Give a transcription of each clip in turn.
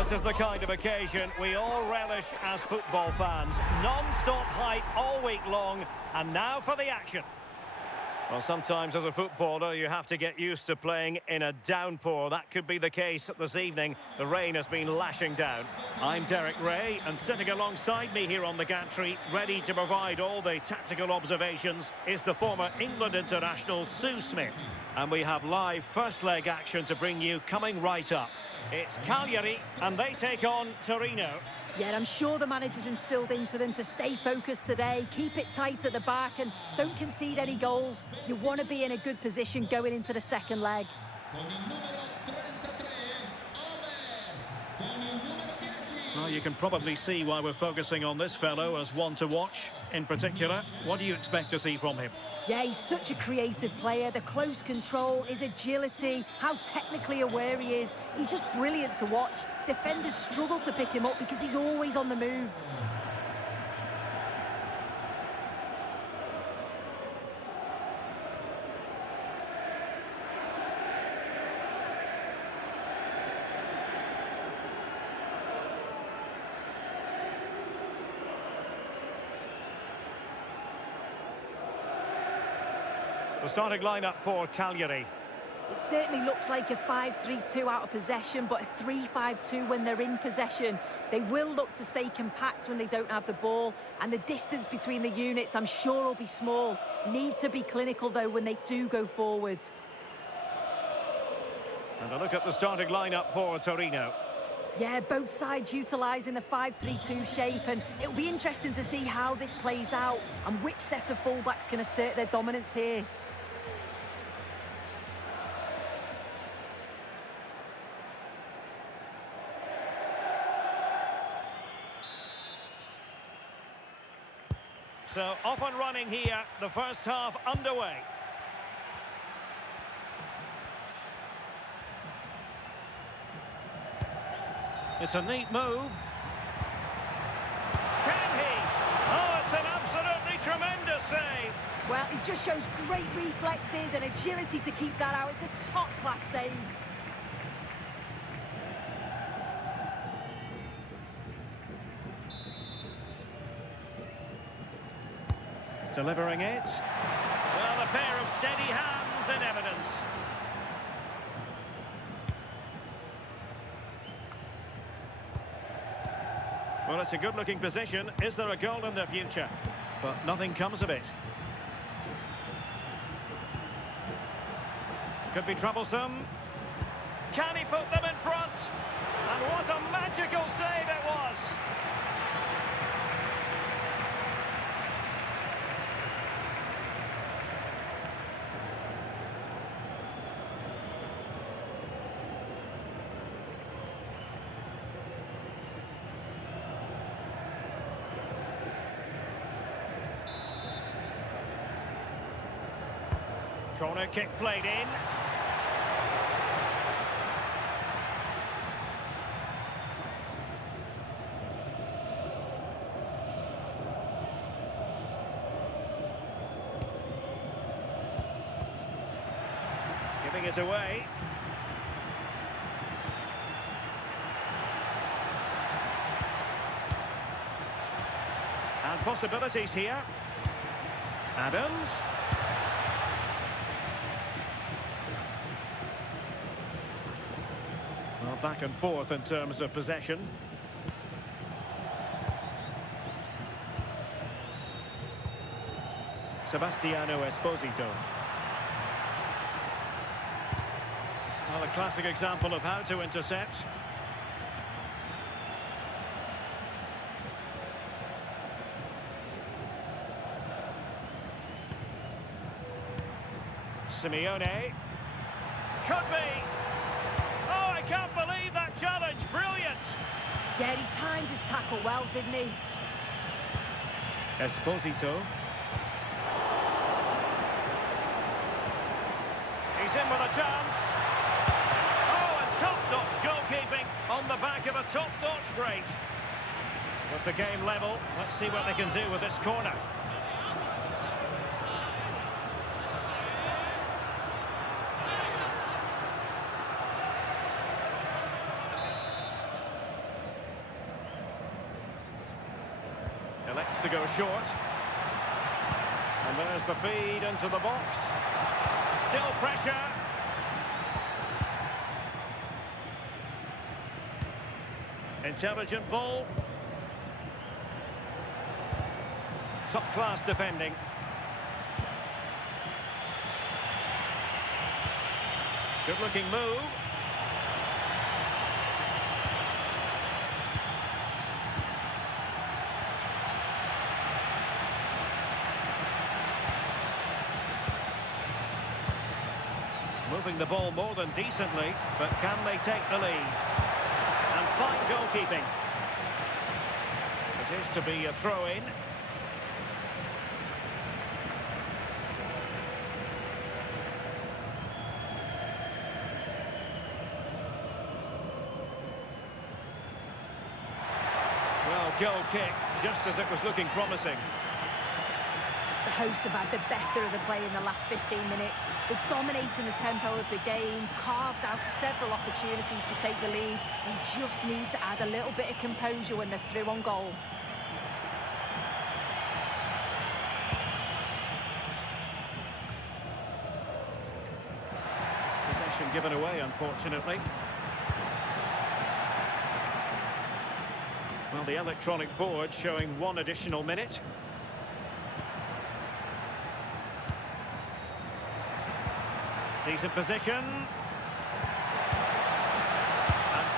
This is the kind of occasion we all relish as football fans. Non-stop hype all week long, and now for the action. Well, sometimes as a footballer you have to get used to playing in a downpour. That could be the case this evening. The rain has been lashing down. I'm Derek Ray, and sitting alongside me here on the gantry, ready to provide all the tactical observations, is the former England international Sue Smith. And we have live first leg action to bring you coming right up. It's Cagliari, and they take on Torino. Yeah, I'm sure the manager's instilled into them to stay focused today, keep it tight at the back and don't concede any goals. You want to be in a good position going into the second leg. Well, you can probably see why we're focusing on this fellow as one to watch. In particular, what do you expect to see from him? Yeah, he's such a creative player. The close control, his agility, how technically aware he is. He's just brilliant to watch. Defenders struggle to pick him up because he's always on the move. The starting lineup for Cagliari. It certainly looks like a 5-3-2 out of possession, but a 3-5-2 when they're in possession. They will look to stay compact when they don't have the ball, and the distance between the units, I'm sure, will be small. Need to be clinical, though, when they do go forward. And a look at the starting lineup for Torino. Yeah, both sides utilising the 5-3-2 shape, and it'll be interesting to see how this plays out and which set of fullbacks can assert their dominance here. So off and running here, the first half underway. It's a neat move. Can he? Oh, it's an absolutely tremendous save. Well, he just shows great reflexes and agility to keep that out. It's a top-class save. Delivering it. Well, a pair of steady hands in evidence. Well, it's a good-looking position. Is there a goal in the future? But nothing comes of it. Could be troublesome. Can he put them in front? And what a magical save it was! Corner kick played in. Giving it away. And possibilities here. Adams. Well, back and forth in terms of possession. Sebastiano Esposito. Well, a classic example of how to intercept. Simeone. Could be. Oh, I can't believe that challenge. Brilliant. Yeah, he timed his tackle well, didn't he? Esposito. He's in with a chance. Oh, and top-notch goalkeeping on the back of a top-notch break. With the game level, let's see what they can do with this corner. Elects to go short. And there's the feed into the box. Still pressure. Intelligent ball. Top-class defending. Good-looking move. Moving the ball more than decently, but can they take the lead? And fine goalkeeping. It is to be a throw-in. Well, goal kick, just as it was looking promising. The hosts have had the better of the play in the last 15 minutes. They're dominating the tempo of the game, carved out several opportunities to take the lead. They just need to add a little bit of composure when they're through on goal. Possession given away, unfortunately. Well, the electronic board showing one additional minute. Decent position. And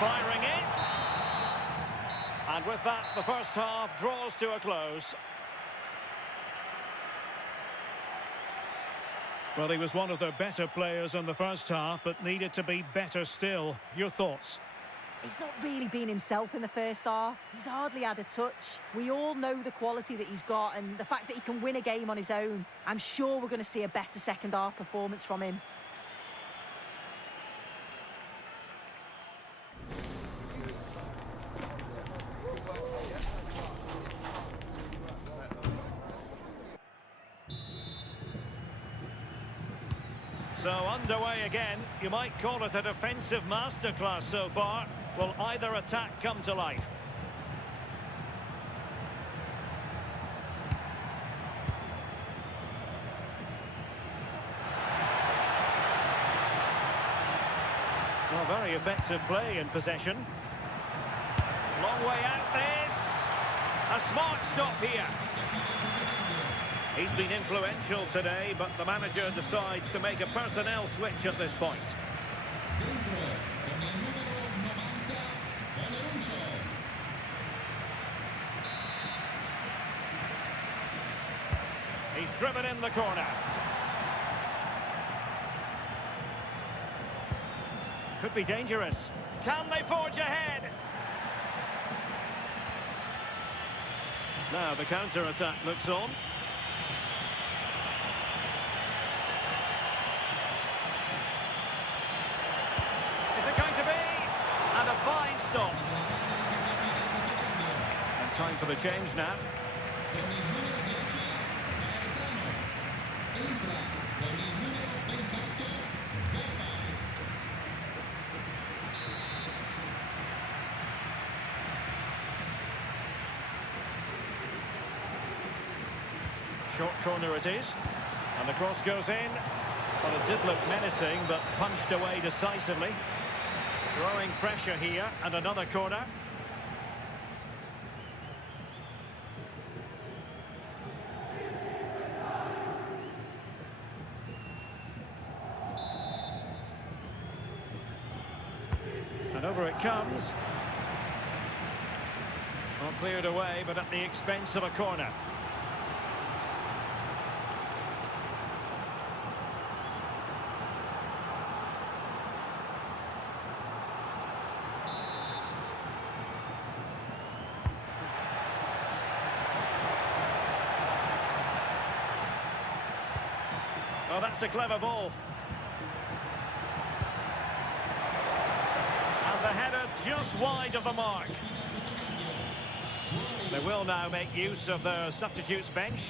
firing it. And with that, the first half draws to a close. Well, he was one of their better players in the first half, but needed to be better still. Your thoughts? He's not really been himself in the first half. He's hardly had a touch. We all know the quality that he's got and the fact that he can win a game on his own. I'm sure we're going to see a better second half performance from him. So underway again. You might call it a defensive masterclass so far. Will either attack come to life? Well, very effective play in possession. Long way out this. A smart stop here. He's been influential today, but the manager decides to make a personnel switch at this point. He's driven in the corner. Could be dangerous. Can they forge ahead? Now the counter-attack looks on. Is it going to be? And a fine stop. And time for the change now. Short corner it is, and the cross goes in. Well, it did look menacing, but punched away decisively. Growing pressure here, and another corner. And over it comes. Well, cleared away, but at the expense of a corner. Oh, that's a clever ball. And the header just wide of the mark. They will now make use of their substitutes bench.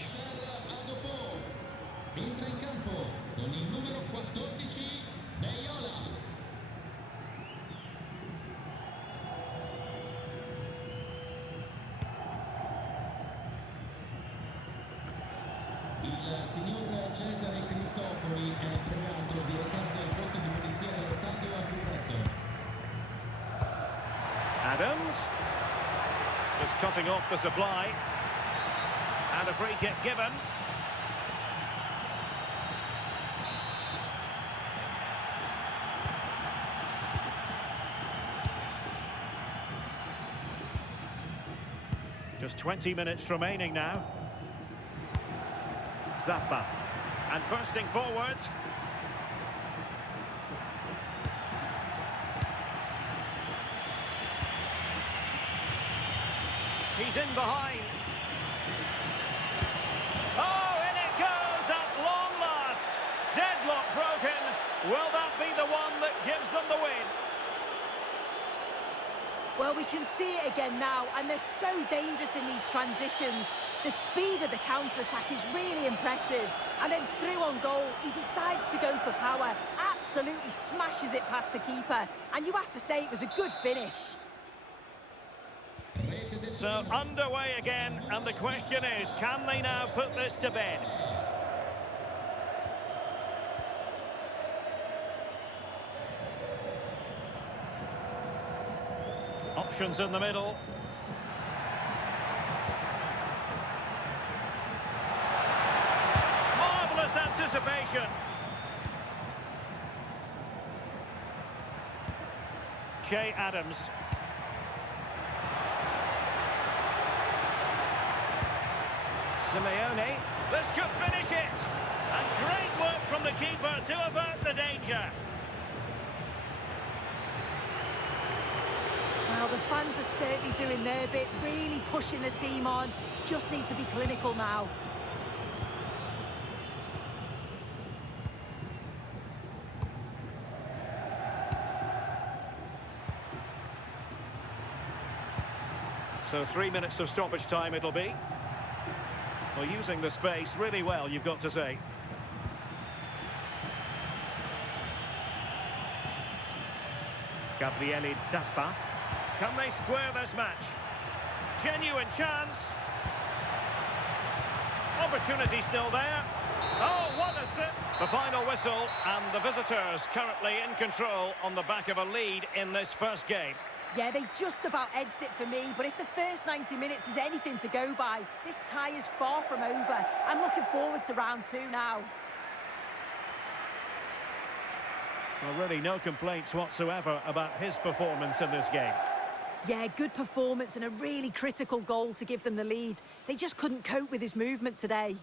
Adams. Just cutting off the supply. And a free kick given. Just 20 minutes remaining now. Zappa. And bursting forward. He's in behind. Oh, in it goes at long last. Deadlock broken. Will that be the one that gives them the win? Well, we can see it again now, and they're so dangerous in these transitions. The speed of the counter-attack is really impressive. And then through on goal, he decides to go for power, absolutely smashes it past the keeper. And you have to say it was a good finish. So underway again, and the question is, can they now put this to bed? Options in the middle. Marvellous anticipation. Adams. Simeone. This could finish it. And great work from the keeper to avert the danger. Well, the fans are certainly doing their bit, really pushing the team on. Just need to be clinical now. So 3 minutes of stoppage time it'll be. Well, using the space really well, you've got to say. Gabriele Zappa. Can they square this match? Genuine chance. Opportunity still there. Oh, what a sit. The final whistle, and the visitors currently in control on the back of a lead in this first game. Yeah, they just about edged it for me, but if the first 90 minutes is anything to go by, this tie is far from over. I'm looking forward to round 2 now. Well, really no complaints whatsoever about his performance in this game. Yeah, good performance and a really critical goal to give them the lead. They just couldn't cope with his movement today.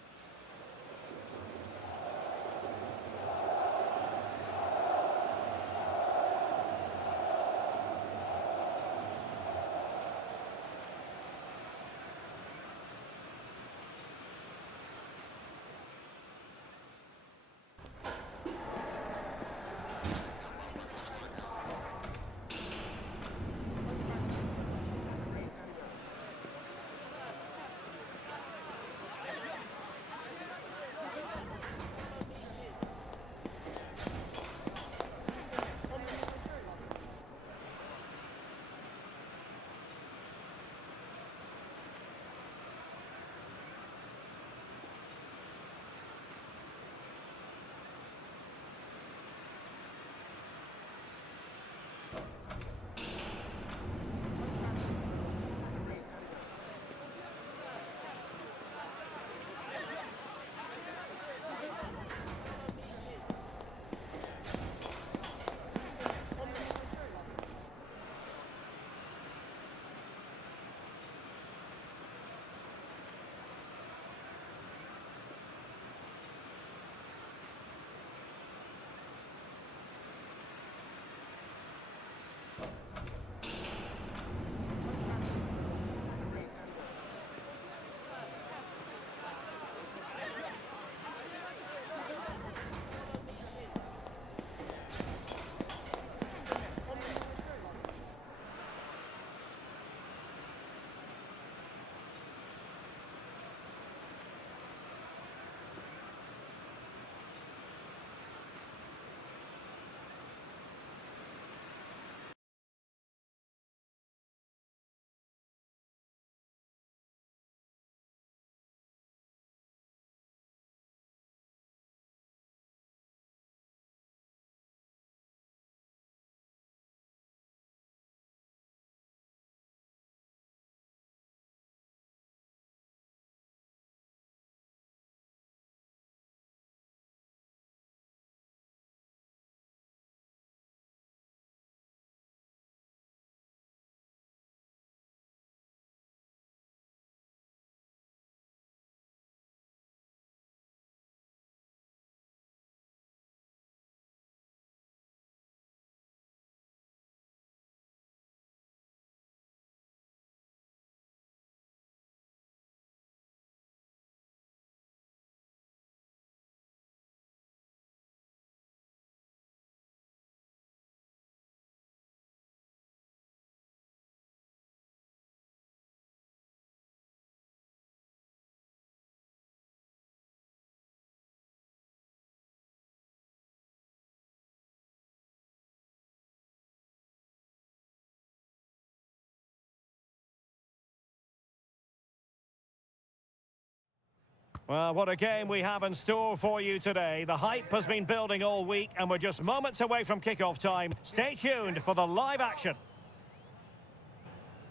Well, what a game we have in store for you today. The hype has been building all week and we're just moments away from kickoff time. Stay tuned for the live action.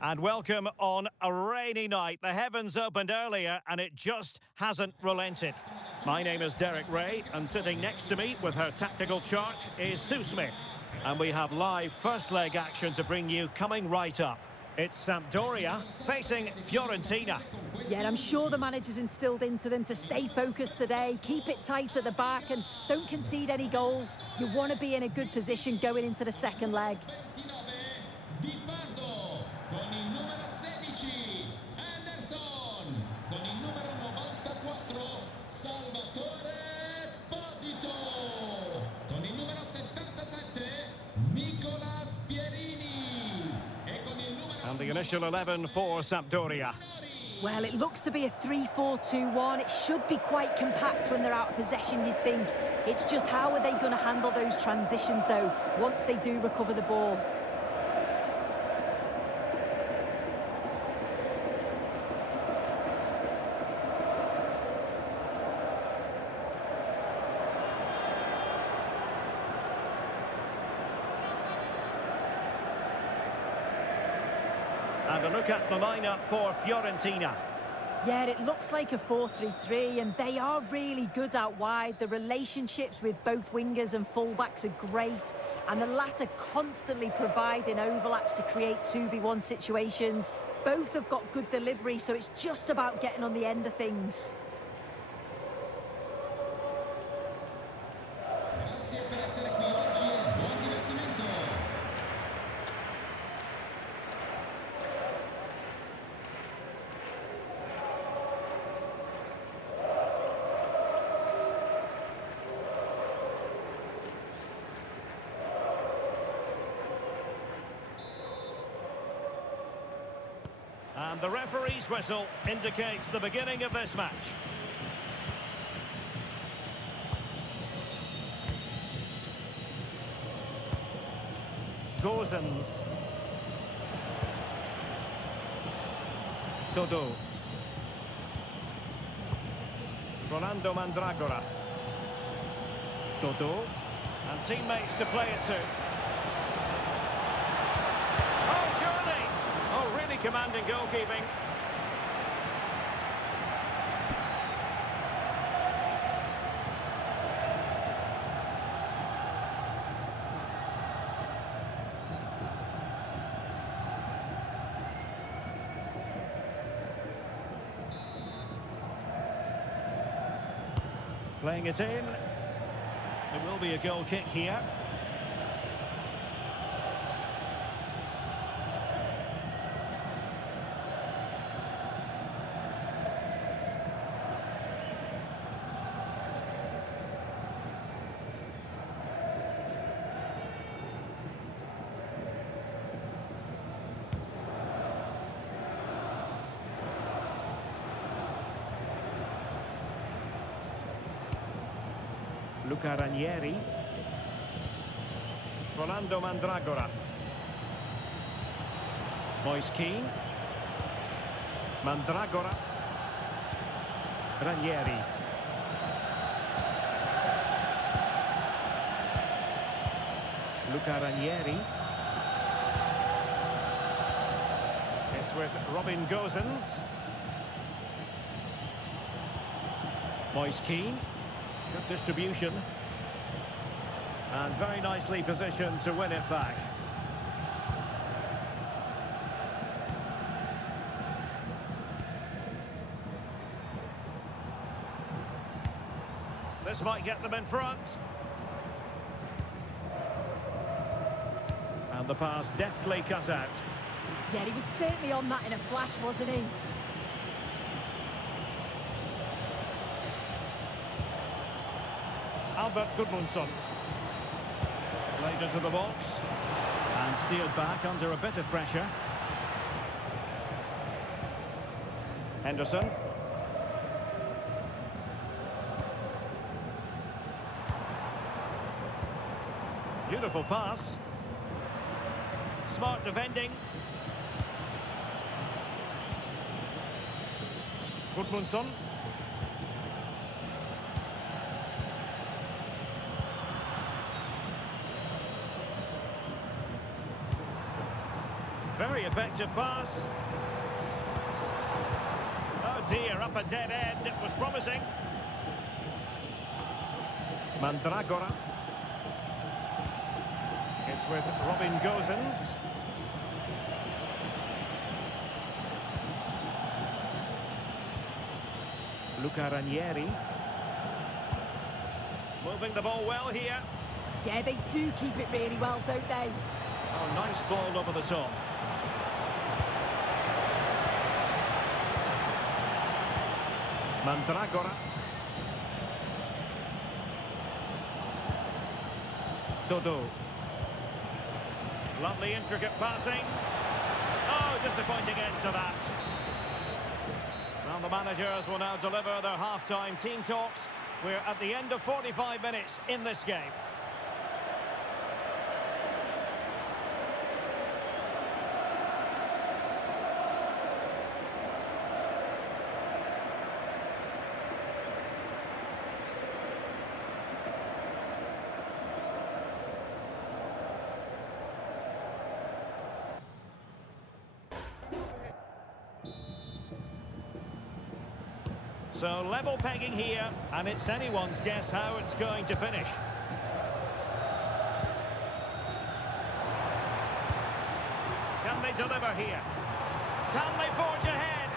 And welcome on a rainy night. The heavens opened earlier and it just hasn't relented. My name is Derek Ray and sitting next to me with her tactical chart is Sue Smith. And we have live first leg action to bring you coming right up. It's Sampdoria facing Fiorentina. Yeah, I'm sure the manager's instilled into them to stay focused today, keep it tight at the back and don't concede any goals. You want to be in a good position going into the second leg. And the initial 11 for Sampdoria. Well, it looks to be a 3-4-2-1. It should be quite compact when they're out of possession, you'd think. It's just how are they going to handle those transitions, though, once they do recover the ball? And a look at the lineup for Fiorentina. Yeah, it looks like a 4-3-3, and they are really good out wide. The relationships with both wingers and fullbacks are great, and the latter constantly providing overlaps to create 2v1 situations. Both have got good delivery, so it's just about getting on the end of things. And the referee's whistle indicates the beginning of this match. Gozens. Dodo. Rolando Mandragora. Dodo. And teammates to play it to. Commanding goalkeeping. Playing it in. There will be a goal kick here. Luca Ranieri. Rolando Mandragora. Moise Kean. Mandragora. Ranieri. Luca Ranieri. It's with Robin Gozens. Moise Kean. Good distribution. And very nicely positioned to win it back. This might get them in front. And the pass deftly cut out. Yeah, he was certainly on that in a flash, wasn't he? Albert Gudmundsson. Played into the box. And steered back under a bit of pressure. Henderson. Beautiful pass. Smart defending. Gudmundsson. Very effective pass. Oh dear, up a dead end. It was promising. Mandragora. It's with Robin Gosens. Luca Ranieri. Moving the ball well here. Yeah, they do keep it really well, don't they? Oh, nice ball over the top. Mandragora. Dodo. Lovely intricate passing. Oh, disappointing end to that. Well, the managers will now deliver their half-time team talks. We're at the end of 45 minutes in this game. So level pegging here, and it's anyone's guess how it's going to finish. Can they deliver here? Can they forge ahead?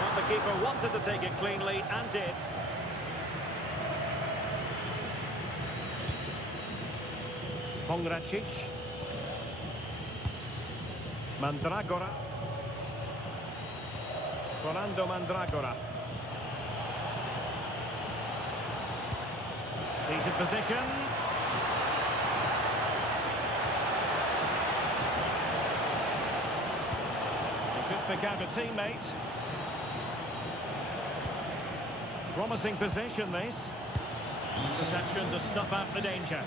Well, the keeper wanted to take it cleanly and did. Pongracic. Mandragora. Rolando Mandragora. He's in position. He could pick out a teammate. Promising position, this. Interception to snuff out the danger.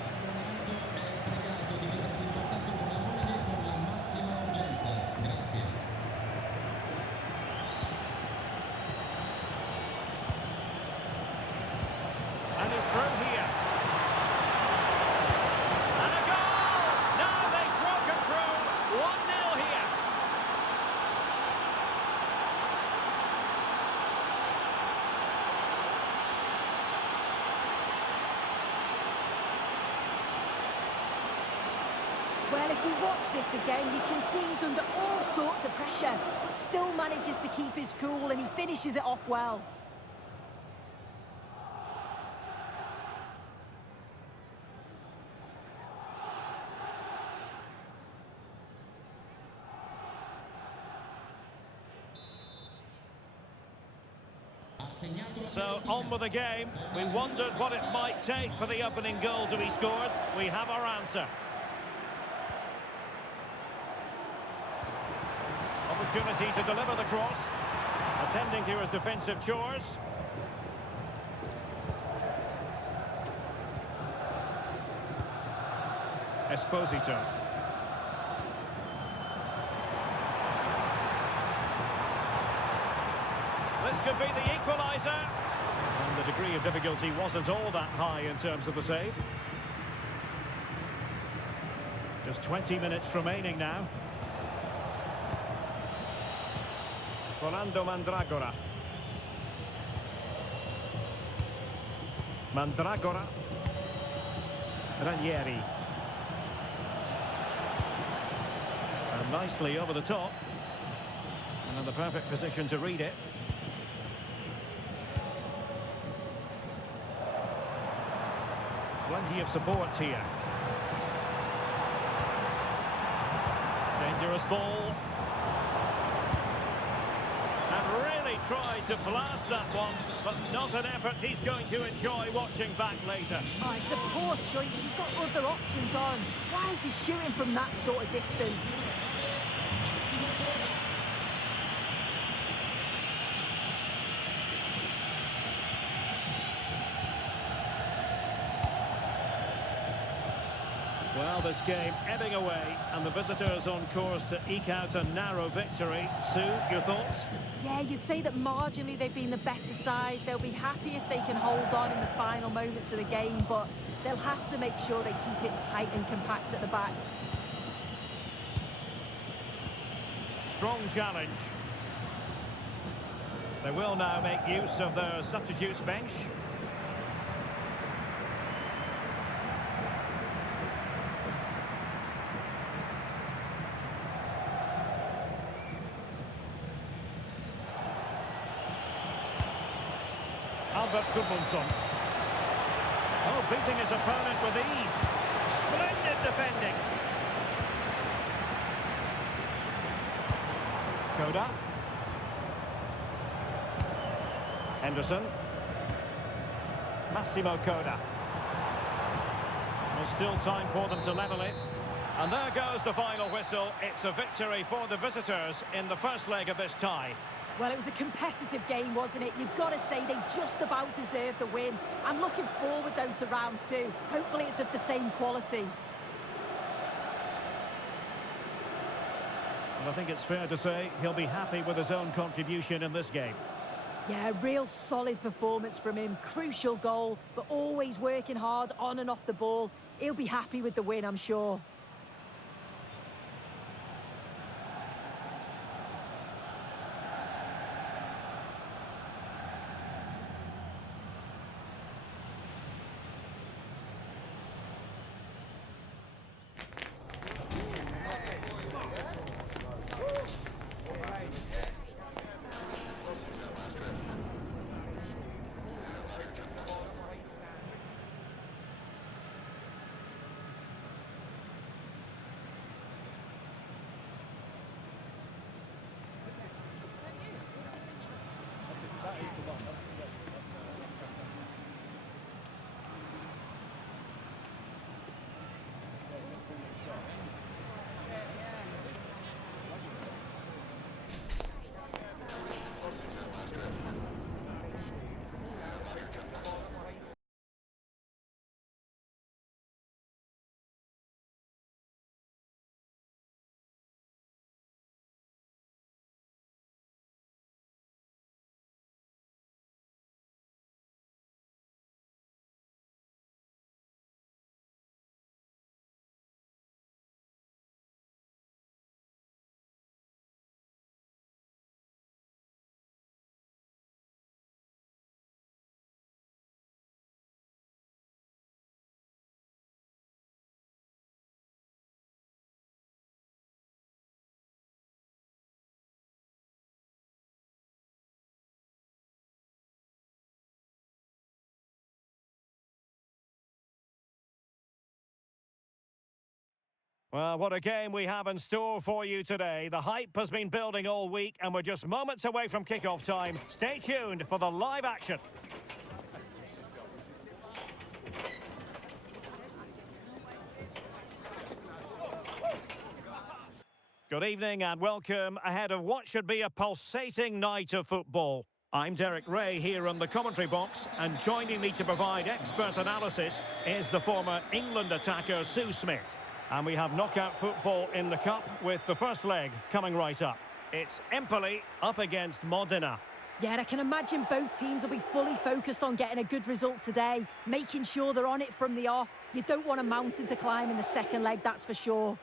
And he's through here. And a goal! Now they've broken through. 1-0 here. Well, if we watch this again, you can see he's under all sorts of pressure, but still manages to keep his cool, and he finishes it off well. So, on with the game. We wondered what it might take for the opening goal to be scored. We have our answer. Opportunity to deliver the cross. Attending to his defensive chores. Esposito. This could be the equaliser. And the degree of difficulty wasn't all that high in terms of the save. Just 20 minutes remaining now. Rolando Mandragora. Mandragora. Ranieri. And nicely over the top. And in the perfect position to read it. Plenty of support here. Dangerous ball. And really tried to blast that one, but not an effort he's going to enjoy watching back later. Oh, it's a poor choice. He's got other options on. Why is he shooting from that sort of distance? Well, this game ebbing away, and the visitors on course to eke out a narrow victory. Sue, your thoughts? Yeah, you'd say that marginally they've been the better side. They'll be happy if they can hold on in the final moments of the game, but they'll have to make sure they keep it tight and compact at the back. strong challenge. They will now make use of their substitutes bench. Albert Gudmundsson. Oh, beating his opponent with ease. Splendid defending. Koda. Henderson. Massimo Koda. There's still time for them to level it. And there goes the final whistle. It's a victory for the visitors in the first leg of this tie. Well, it was a competitive game, wasn't it? You've got to say they just about deserved the win. I'm looking forward, though, to round two. Hopefully it's of the same quality. And I think it's fair to say he'll be happy with his own contribution in this game. Yeah, real solid performance from him. Crucial goal, but always working hard on and off the ball. He'll be happy with the win, I'm sure. Well, what a game we have in store for you today. The hype has been building all week and we're just moments away from kickoff time. Stay tuned for the live action. Good evening and welcome ahead of what should be a pulsating night of football. I'm Derek Ray here on the commentary box, and joining me to provide expert analysis is the former England attacker Sue Smith. And we have knockout football in the cup with the first leg coming right up. It's Empoli up against Modena. Yeah, I can imagine both teams will be fully focused on getting a good result today, making sure they're on it from the off. You don't want a mountain to climb in the second leg, that's for sure.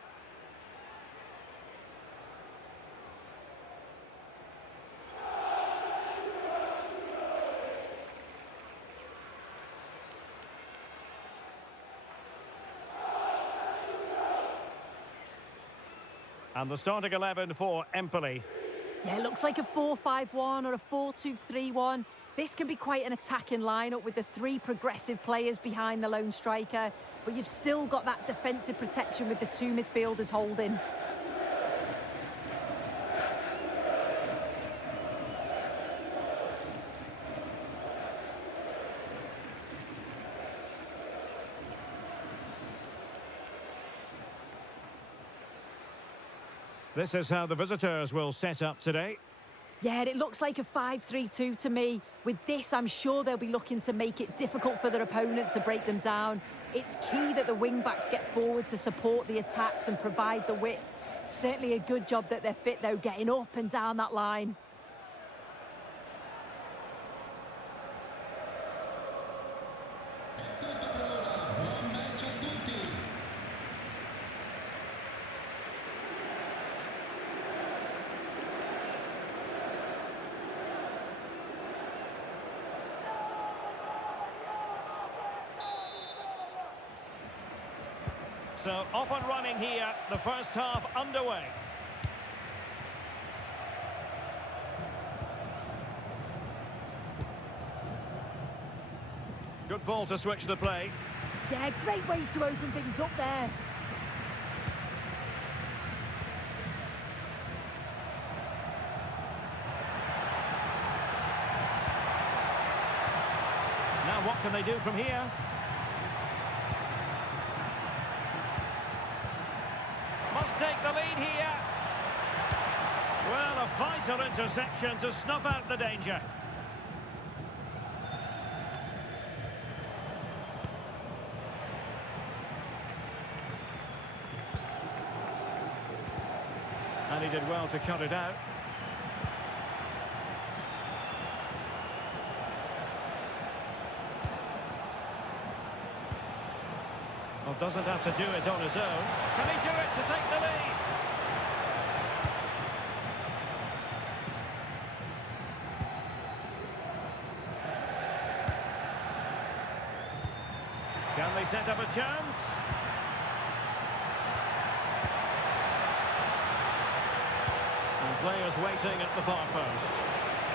And the starting 11 for Empoli. Yeah, it looks like a 4-5-1 or a 4-2-3-1. This can be quite an attacking lineup with the three progressive players behind the lone striker, but you've still got that defensive protection with the two midfielders holding. This is how the visitors will set up today. Yeah, it looks like a 5-3-2 to me. With this, I'm sure they'll be looking to make it difficult for their opponent to break them down. It's key that the wing-backs get forward to support the attacks and provide the width. Certainly a good job that they're fit, though, getting up and down that line. So off and running here, the first half underway. Good ball to switch the play. Yeah, great way to open things up there. Now what can they do from here? Must take the lead here. Well, a vital interception to snuff out the danger. And he did well to cut it out. Well, doesn't have to do it on his own. Can he do it to take the lead? Can they set up a chance? And players waiting at the far post.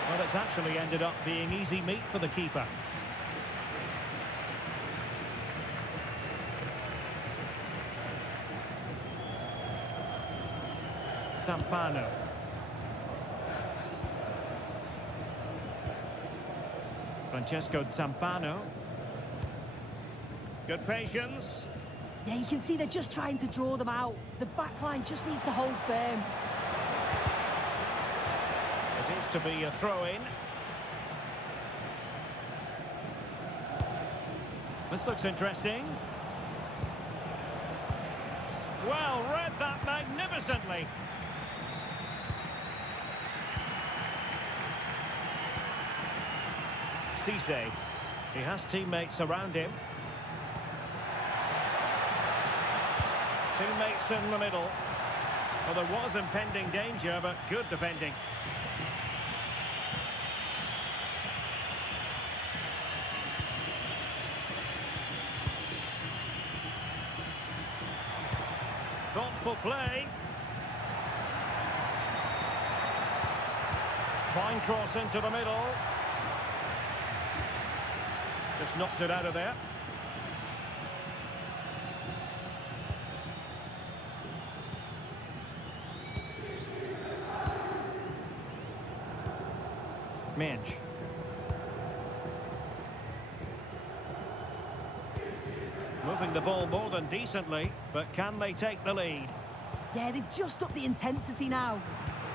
Well, it's actually ended up being easy meat for the keeper. Zampano. Francesco Zampano. Good patience. Yeah, you can see they're just trying to draw them out. The back line just needs to hold firm. It is to be a throw-in. This looks interesting. Well, read that magnificently. Cisse. He has teammates around him. Teammates in the middle. Well, there was impending danger, but good defending. Thoughtful play. Fine cross into the middle. Just knocked it out of there. Match. Moving the ball more than decently, but can they take the lead? Yeah, they've just upped the intensity now.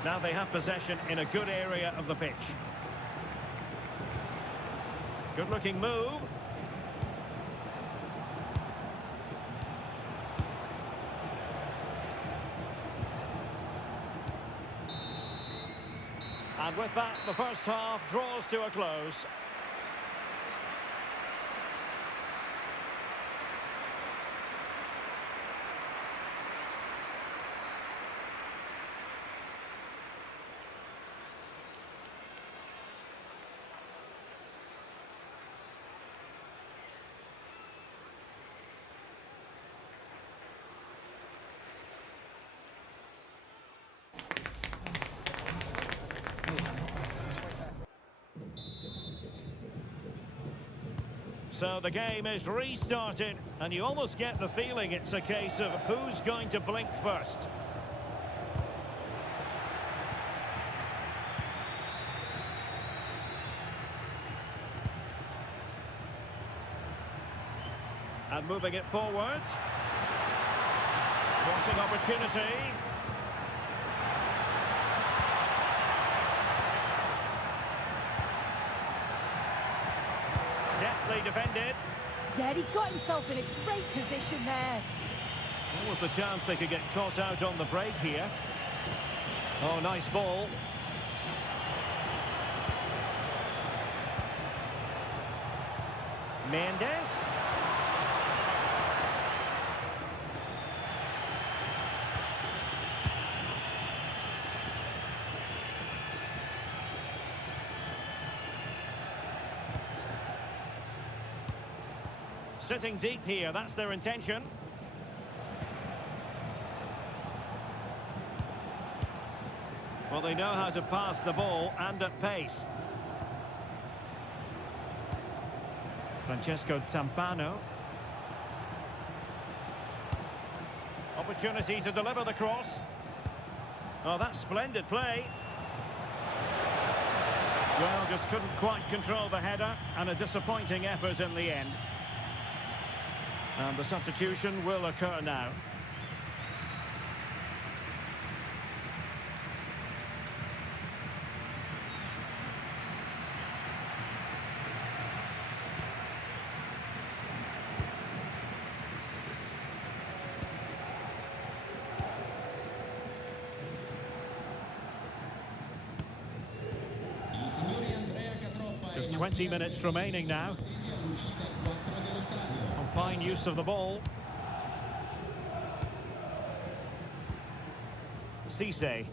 Now they have possession in a good area of the pitch. Good looking move. And with that, the first half draws to a close. So the game is restarted, and you almost get the feeling it's a case of who's going to blink first. And moving it forward. Crossing opportunity. Deftly defended. Yeah, he got himself in a great position there. What was the chance they could get caught out on the break here? Oh, nice ball. Mendes. Sitting deep here, that's their intention. Well, they know how to pass the ball and at pace. Francesco Zampano. Opportunity to deliver the cross. Oh, that's splendid play. Well, just couldn't quite control the header, and a disappointing effort in the end. And the substitution will occur now. Just 20 minutes remaining now. On fine use of the ball. Cisse.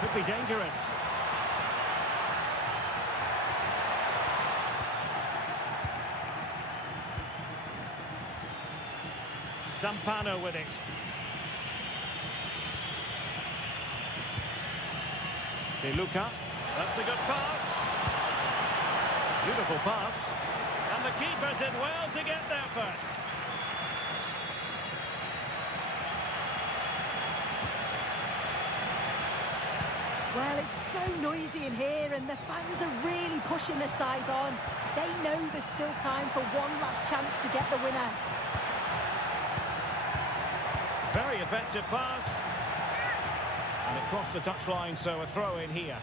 Could be dangerous. Zampano with it. De Luca. That's a good pass. Beautiful pass. And the keeper did well to get there first. Well, it's so noisy in here and the fans are really pushing the side on. They know there's still time for one last chance to get the winner. Very effective pass. And it crossed the touchline, so a throw in here.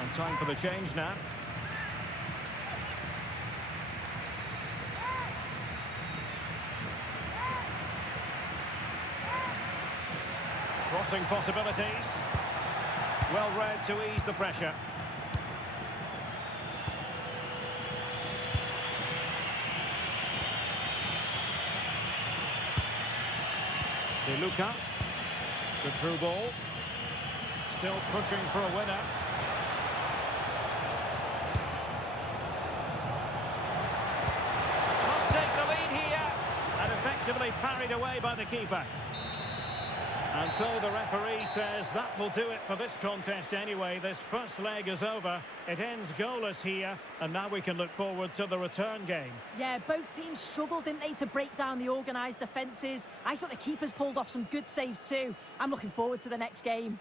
And time for the change now. Crossing possibilities. Well read to ease the pressure. De Luca. Good through ball. Still pushing for a winner. Must take the lead here. And effectively parried away by the keeper. And so the referee says that will do it for this contest anyway. This first leg is over. It ends goalless here. And now we can look forward to the return game. Yeah, both teams struggled, didn't they, to break down the organised defences. I thought the keepers pulled off some good saves too. I'm looking forward to the next game.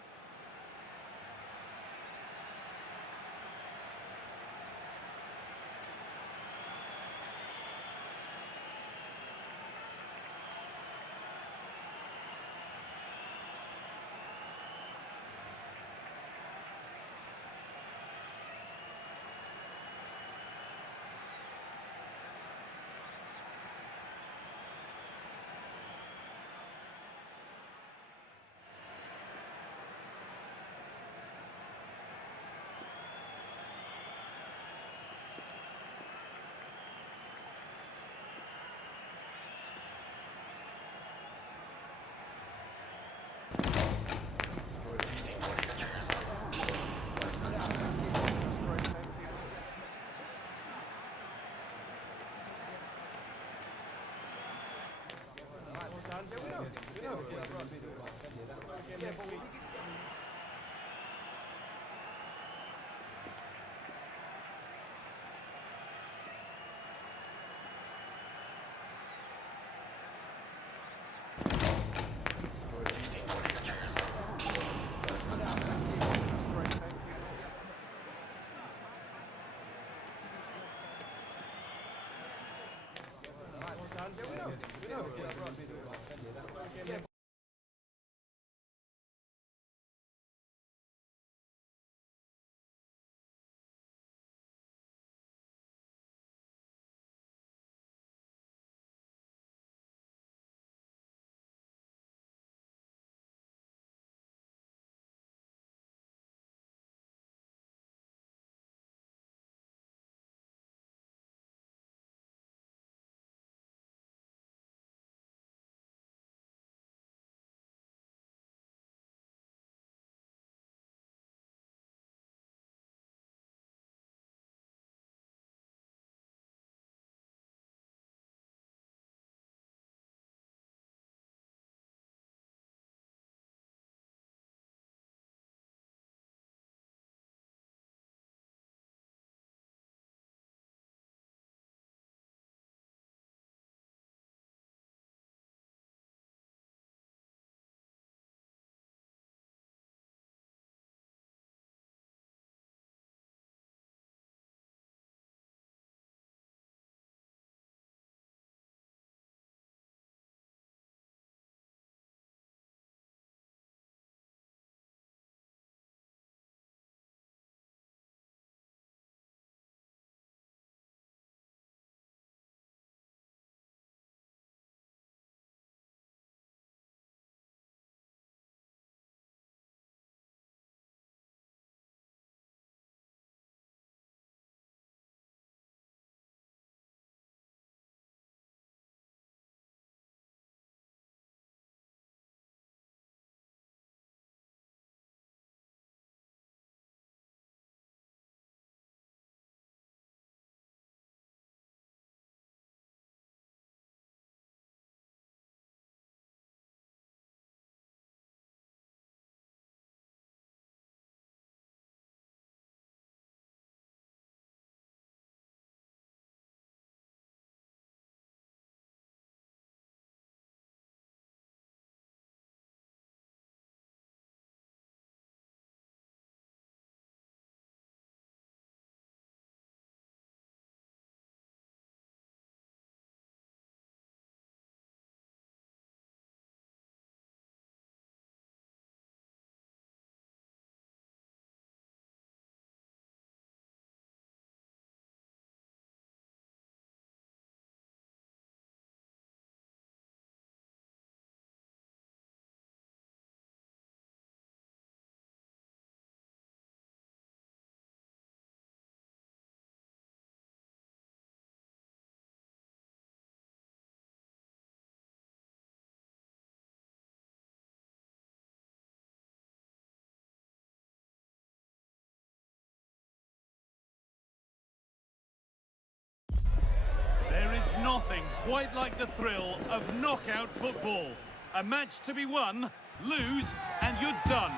quite like the thrill of knockout football. A match to be won, lose, and you're done.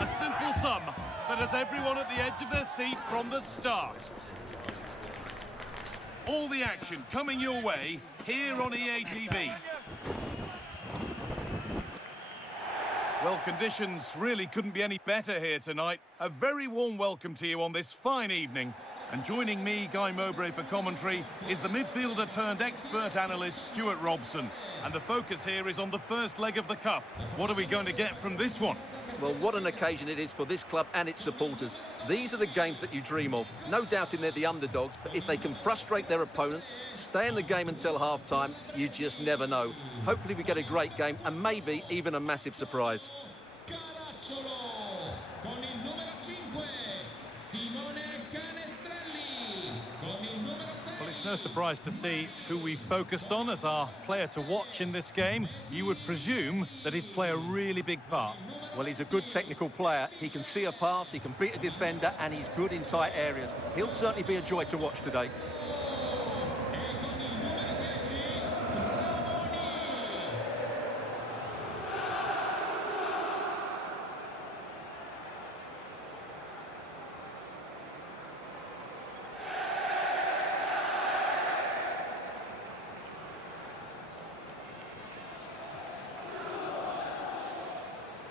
A simple sum that has everyone at the edge of their seat from the start. All the action coming your way here on EA TV. Well, conditions really couldn't be any better here tonight. A very warm welcome to you on this fine evening. And joining me, Guy Mowbray, for commentary is the midfielder turned expert analyst Stuart Robson. And the focus here is on the first leg of the Cup. What are we going to get from this one? Well, what an occasion it is for this club and its supporters. These are the games that you dream of. No doubting they're the underdogs, but if they can frustrate their opponents, stay in the game until half-time, you just never know. Hopefully we get a great game and maybe even a massive surprise. Well, it's no surprise to see who we focused on as our player to watch in this game. You would presume that he'd play a really big part. Well, he's a good technical player. He can see a pass, he can beat a defender, and he's good in tight areas. He'll certainly be a joy to watch today.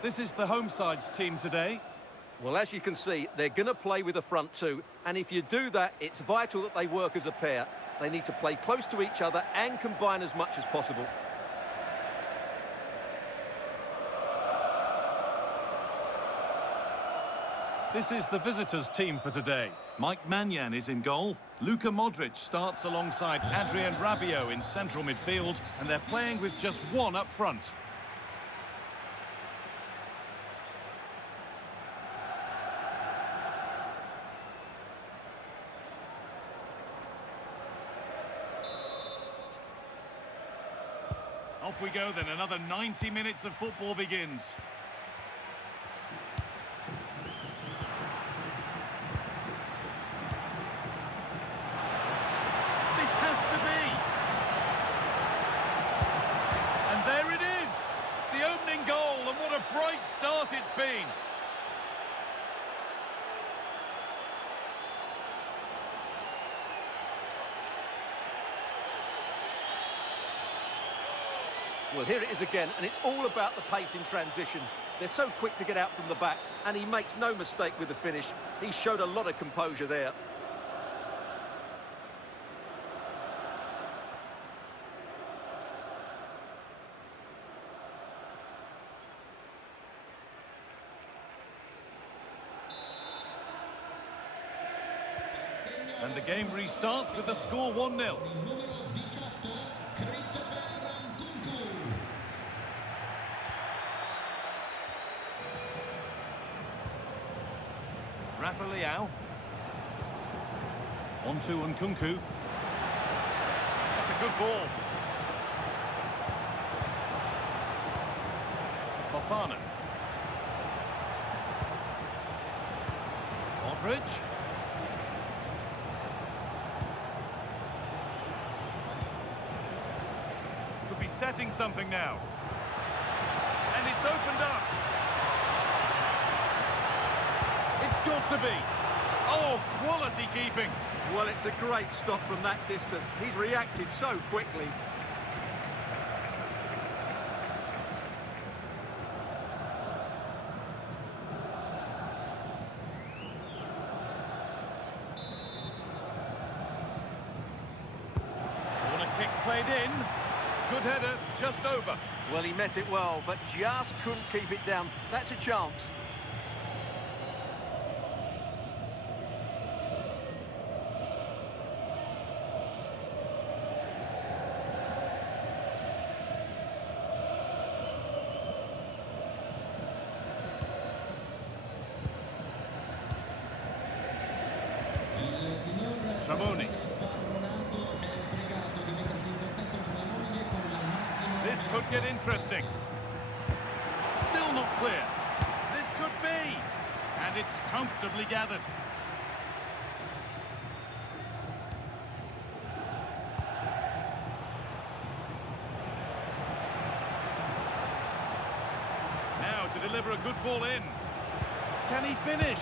This is the home side's team today. Well, as you can see, they're going to play with the front two. And if you do that, it's vital that they work as a pair. They need to play close to each other and combine as much as possible. This is the visitors' team for today. Mike Maignan is in goal. Luka Modric starts alongside Adrien Rabiot in central midfield. And they're playing with just one up front. Off we go then, another 90 minutes of football begins. This has to be! And there it is! The opening goal, and what a bright start it's been! Well, here it is again, and it's all about the pace in transition. They're so quick to get out from the back, and he makes no mistake with the finish. He showed a lot of composure there. And the game restarts with the score 1-0. Rafa Leao. On to Nkunku. That's a good ball. Fofana. Modric. Could be setting something now. And it's opened up. It's got to be. Oh, quality keeping. Well, it's a great stop from that distance. He's reacted so quickly. Corner kick played in. Good header, just over. Well, he met it well, but just couldn't keep it down. That's a chance. Tramoni. This could get interesting. Still not clear. This could be. And it's comfortably gathered. to deliver a good ball in. Can he finish?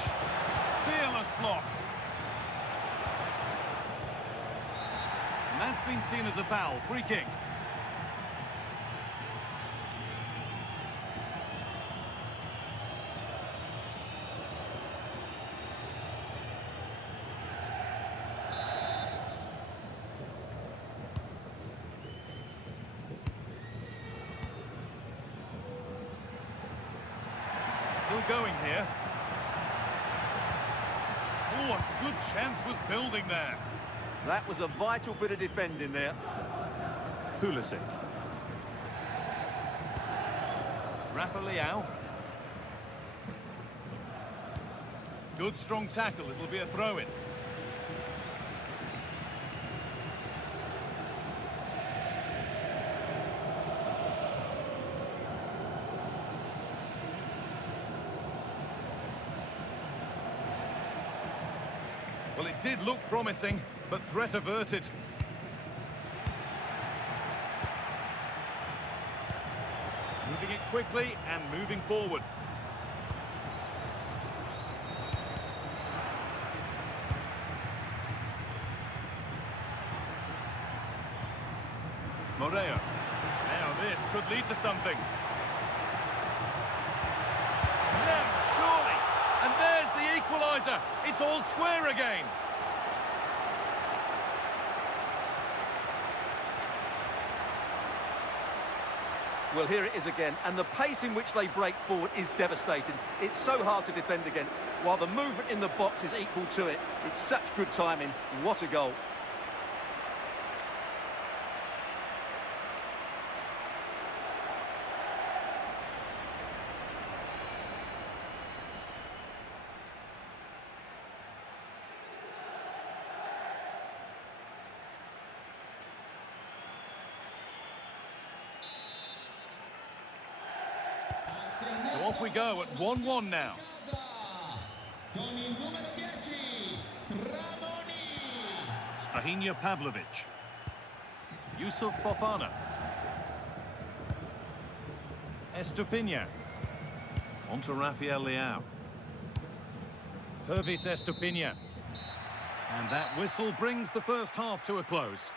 Fearless block. And that's been seen as a foul. Free kick. Still going here. Oh, a good chance was building there. That was a vital bit of defending there. Pulisic. Rafa Leao. Good strong tackle. It'll be a throw-in. Well, it did look promising, but threat averted. Moving it quickly and moving forward. Moreo. Now this could lead to something. No, surely. And there's the equaliser. It's all square again. Well, here it is again, and the pace in which they break forward is devastating. It's so hard to defend against, while the movement in the box is equal to it. It's such good timing. What a goal. So off we go at 1-1 now. Strahinja Pavlovic. Yusuf Fofana. Estupinha. On to Rafael Leao. Pervis Estupinha. And that whistle brings the first half to a close.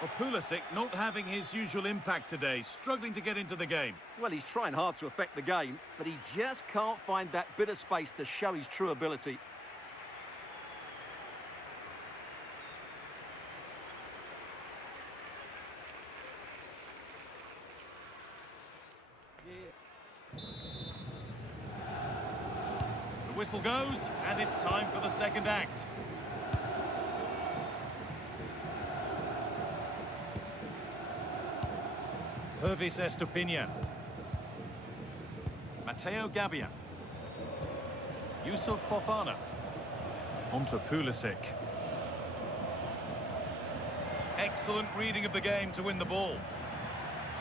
Well, Pulisic not having his usual impact today, struggling to get into the game. Well, he's trying hard to affect the game, but he just can't find that bit of space to show his true ability. The whistle goes, and it's time for the second act. Pervis Estupinha. Matteo Gabbia. Yusuf Fofana. On to Pulisic. Excellent reading of the game to win the ball.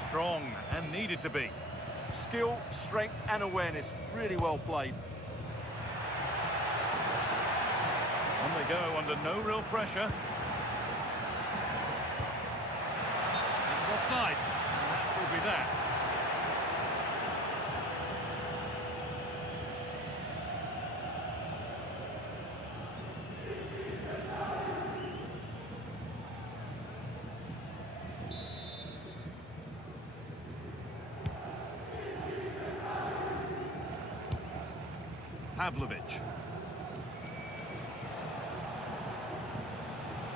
Strong and needed to be. Skill, strength and awareness. Really well played. On they go under no real pressure. It's offside. Will be that. Pavlovic.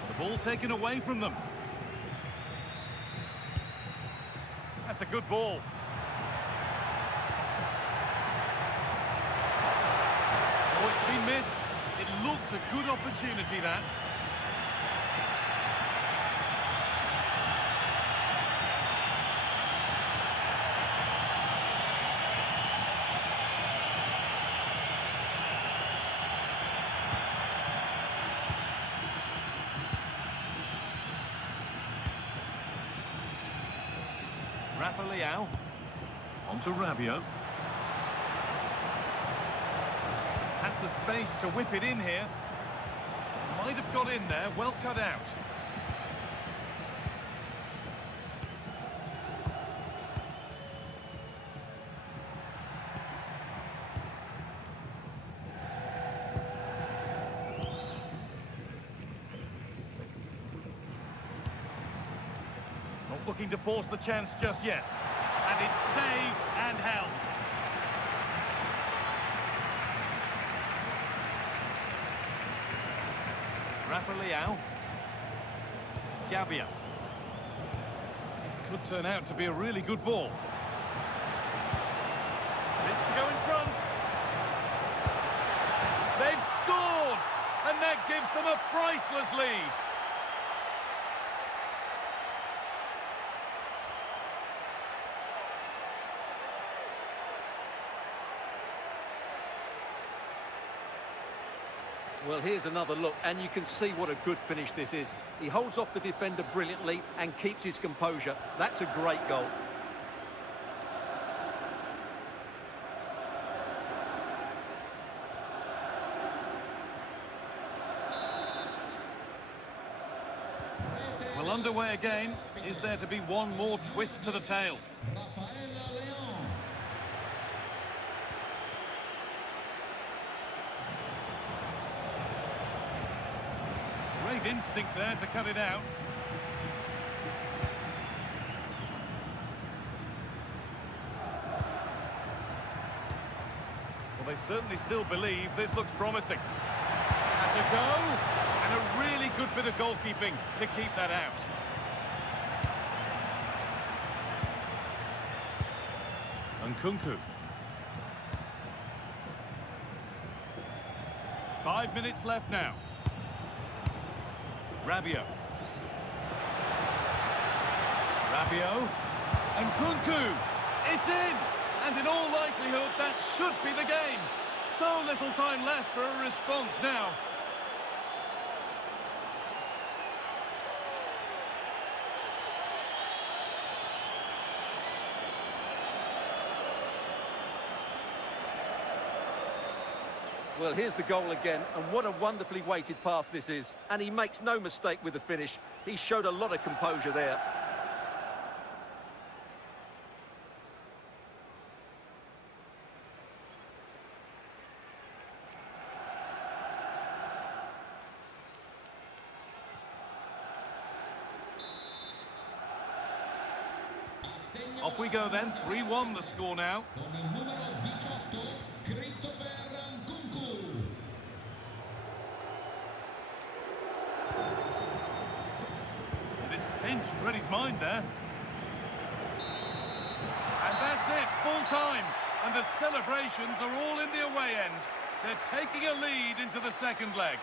The ball taken away from them. That's a good ball. Oh, it's been missed. It looked a good opportunity, that. Rafa Leao. On to Rabiot. Has the space to whip it in here. Might have got in there, well cut out. Not looking to force the chance just yet. And it's saved and held. Rafa. Gabbia. Could turn out to be a really good ball. This to go in front. They've scored! And that gives them a priceless lead. Well, here's another look, and you can see what a good finish this is. He holds off the defender brilliantly and keeps his composure. That's a great goal. Well, underway again. Is there to be one more twist to the tale? Great instinct there to cut it out. Well, they certainly still believe this looks promising. Has a go, and a really good bit of goalkeeping to keep that out. Nkunku. 5 minutes left now. Rabiot. And Nkunku. It's in! And in all likelihood, that should be the game. So little time left for a response now. Well, here's the goal again, and what a wonderfully weighted pass this is. And he makes no mistake with the finish. He showed a lot of composure there. Off we go then, 3-1 the score now. Pinched, read his mind there. And that's it, full time. And the celebrations are all in the away end. They're taking a lead into the second leg.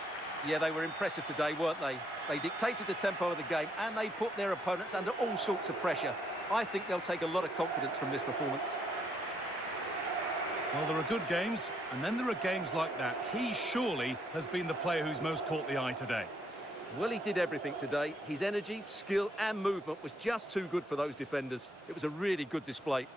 Yeah, they were impressive today, weren't they? They dictated the tempo of the game and they put their opponents under all sorts of pressure. I think they'll take a lot of confidence from this performance. Well, there are good games, and then there are games like that. He surely has been the player who's most caught the eye today. Well, he did everything today. His energy, skill and movement was just too good for those defenders. It was a really good display.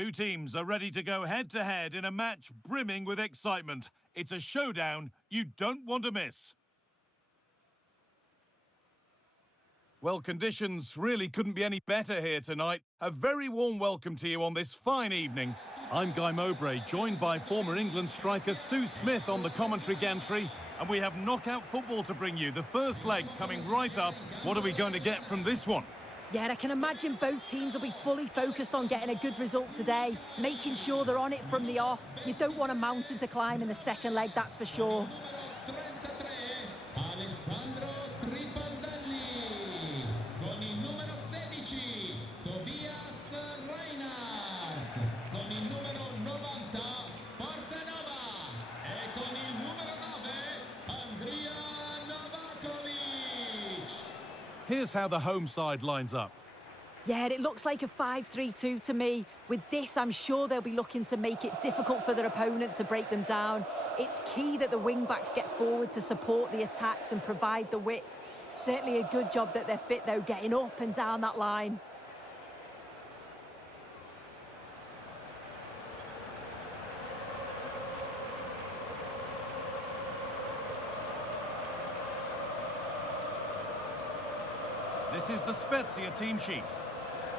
Two teams are ready to go head-to-head in a match brimming with excitement. It's a showdown you don't want to miss. Well, conditions really couldn't be any better here tonight. A very warm welcome to you on this fine evening. I'm Guy Mowbray, joined by former England striker Sue Smith on the commentary gantry. And we have knockout football to bring you. The first leg coming right up. What are we going to get from this one? Yeah, I can imagine both teams will be fully focused on getting a good result today, making sure they're on it from the off. You don't want a mountain to climb in the second leg, that's for sure. Here's how the home side lines up. Yeah, it looks like a 5-3-2 to me. With this, I'm sure they'll be looking to make it difficult for their opponent to break them down. It's key that the wing-backs get forward to support the attacks and provide the width. Certainly a good job that they're fit, though, getting up and down that line. This is the Spezia team sheet.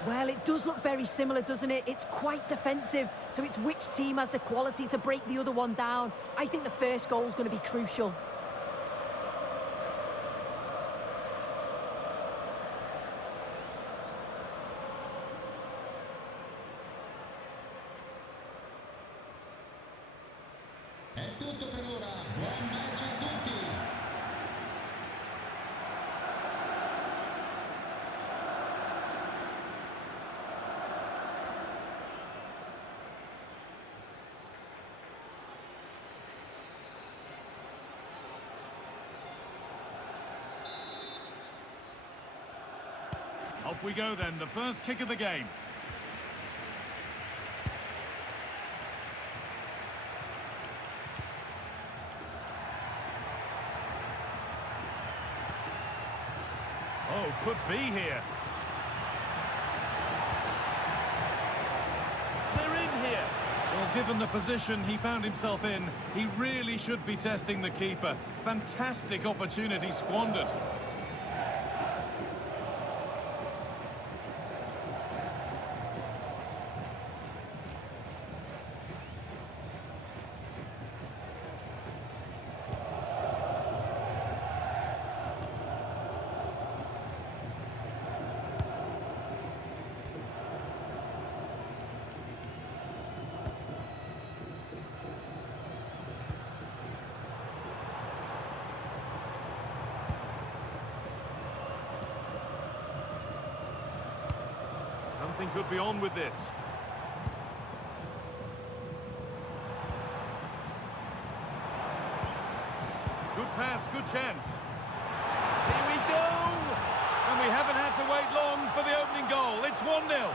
Well, it does look very similar, doesn't it? It's quite defensive, so it's which team has the quality to break the other one down. I think the first goal is going to be crucial. È tutto per ora, buon match a tutti! Off we go then, the first kick of the game. Oh, could be here. They're in here. Well, given the position he found himself in, he really should be testing the keeper. Fantastic opportunity squandered. Something could be on with this. Good pass, good chance. Here we go! And we haven't had to wait long for the opening goal. It's 1-0.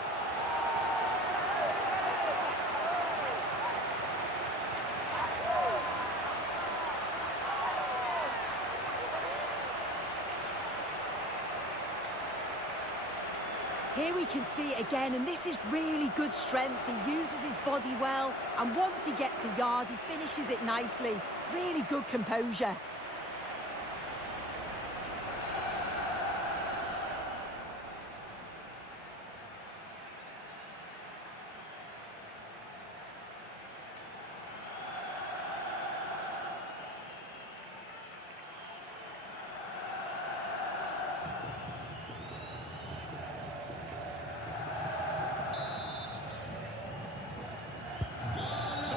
Here we can see it again, and this is really good strength. He uses his body well, and once he gets a yard, he finishes it nicely. Really good composure.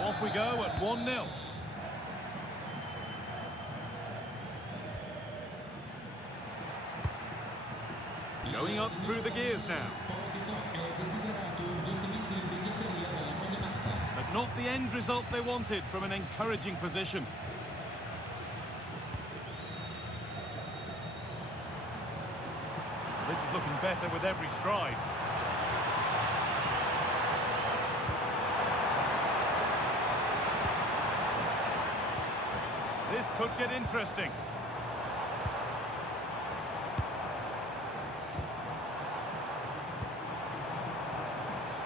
Off we go at 1-0. Going up through the gears now. But not the end result they wanted from an encouraging position. This is looking better with every stride. This could get interesting.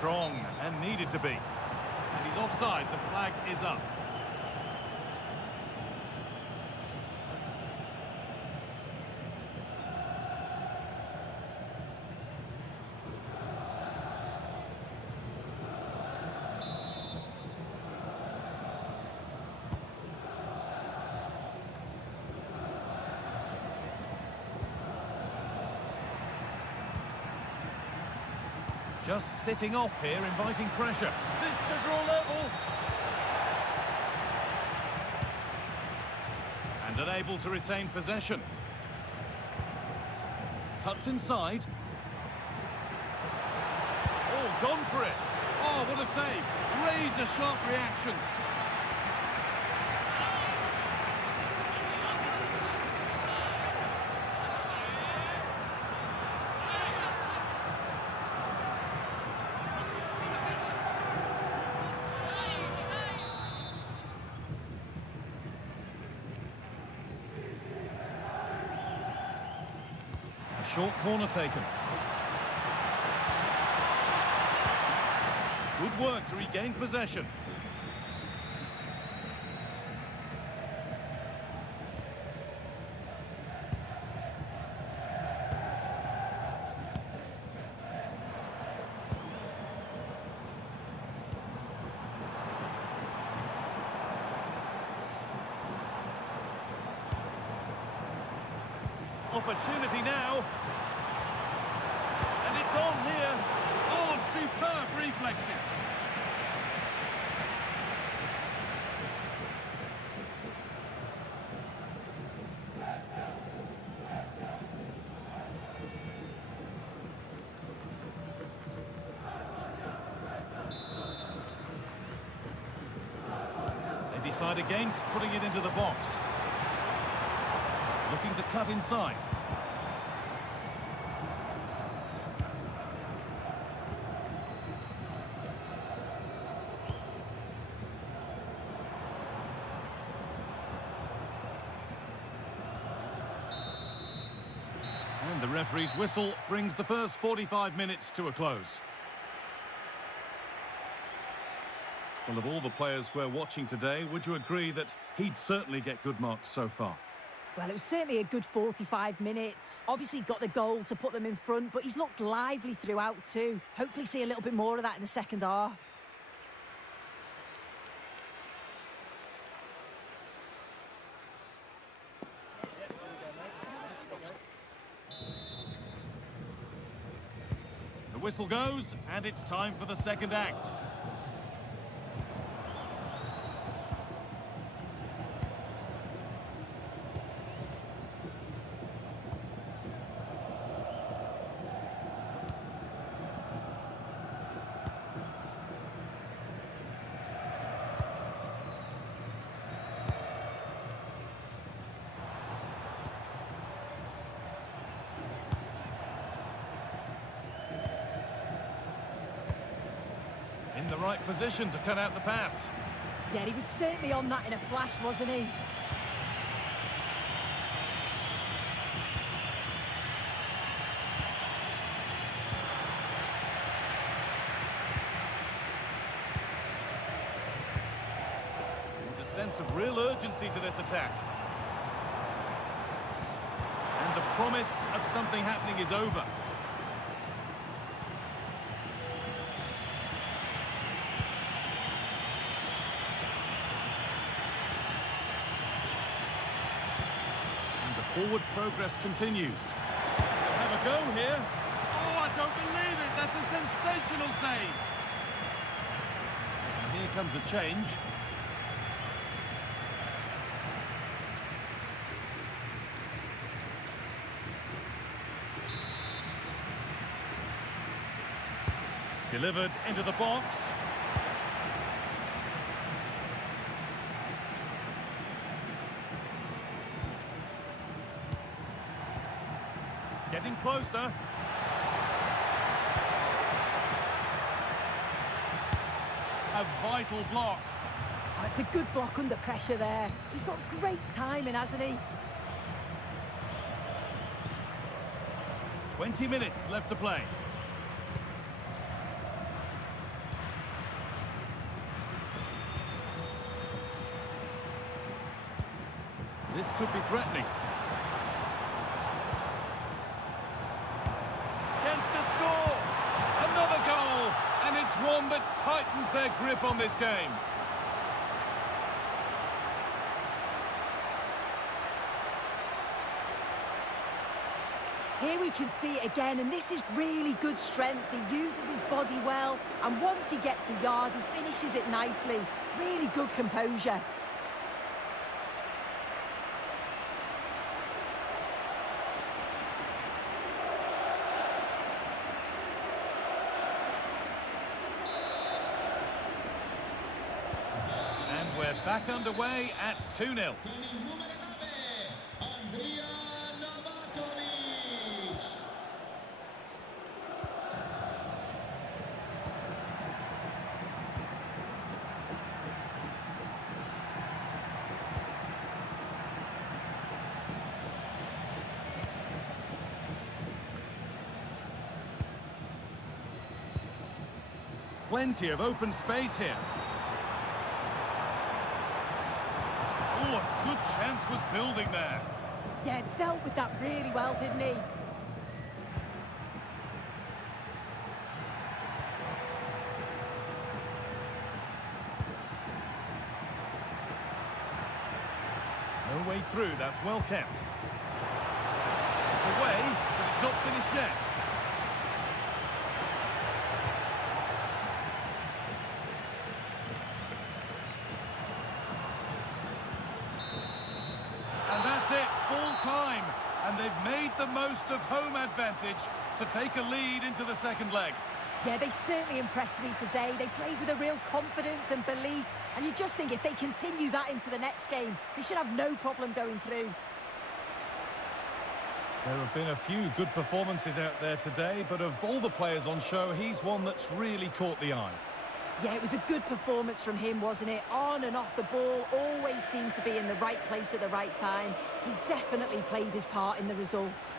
Strong and needed to be. And he's offside. The flag is up. Just sitting off here, inviting pressure. This to draw level. And unable to retain possession. Cuts inside. Oh, gone for it. Oh, what a save. Razor-sharp reactions. Short corner taken. Good work to regain possession. Opportunity now. And it's on here. Oh, superb reflexes. They decide against putting it into the box. Looking to cut inside. And the referee's whistle brings the first 45 minutes to a close. Well, of all the players we're watching today, would you agree that he'd certainly get good marks so far? Well, it was certainly a good 45 minutes. Obviously got the goal to put them in front, but he's looked lively throughout too. Hopefully see a little bit more of that in the second half. The whistle goes, and it's time for the second act. In the right position to cut out the pass. Yeah, he was certainly on that in a flash, wasn't he? There's a sense of real urgency to this attack. And the promise of something happening is over. Forward progress continues. They'll have a go here. Oh, I don't believe it. That's a sensational save. And here comes a change. Delivered into the box. Getting closer. A vital block. Oh, it's a good block under pressure there. He's got great timing, hasn't he? 20 minutes left to play. this could be threatening. Chance to score! Another goal! And it's one that tightens their grip on this game. Here we can see it again, and this is really good strength. He uses his body well, and once he gets a yard, he finishes it nicely. Really good composure. And we're back underway at 2-0. Con il numero 9, Andrea Novatovic. Plenty of open space here. Oh, a good chance was building there. Yeah, dealt with that really well, didn't he? No way through, that's well kept. It's away, but it's not finished yet. And that's it, full time. And they've made the most of home advantage to take a lead into the second leg. Yeah, they certainly impressed me today. They played with a real confidence and belief, and you just think if they continue that into the next game, they should have no problem going through. There have been a few good performances out there today, but of all the players on show, he's one that's really caught the eye. Yeah, it was a good performance from him, wasn't it? On and off the ball, always seemed to be in the right place at the right time. He definitely played his part in the results.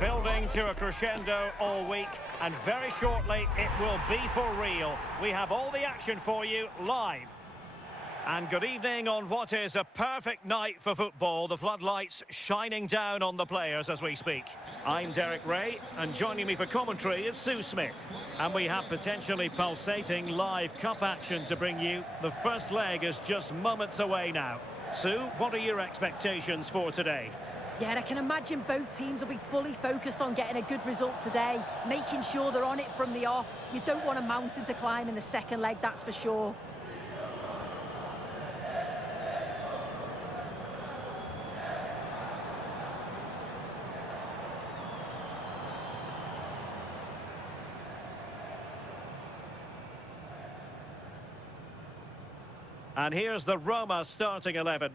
Building to a crescendo all week, and very shortly it will be for real. We have all the action for you live. And good evening on what is a perfect night for football. The floodlights shining down on the players as we speak. I'm Derek Ray, and joining me for commentary is Sue Smith. And we have potentially pulsating live cup action to bring you. The first leg is just moments away now. Sue, what are your expectations for today? Yeah, I can imagine both teams will be fully focused on getting a good result today, making sure they're on it from the off. You don't want a mountain to climb in the second leg, that's for sure. And here's the Roma starting 11.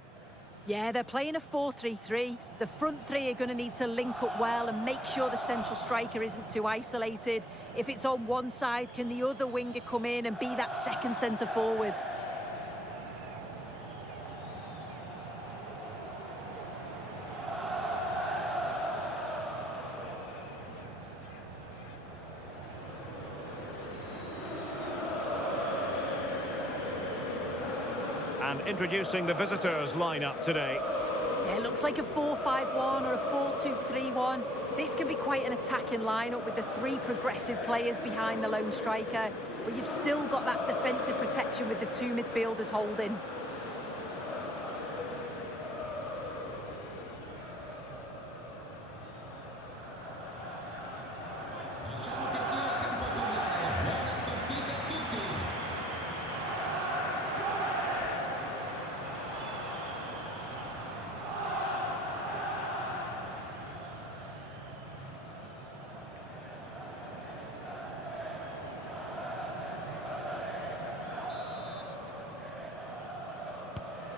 Yeah, they're playing a 4-3-3. The front three are going to need to link up well and make sure the central striker isn't too isolated. If it's on one side, can the other winger come in and be that second centre forward? And introducing the visitors lineup today. Yeah, it looks like a 4-5-1 or a 4-2-3-1. This can be quite an attacking lineup with the three progressive players behind the lone striker. But you've still got that defensive protection with the two midfielders holding.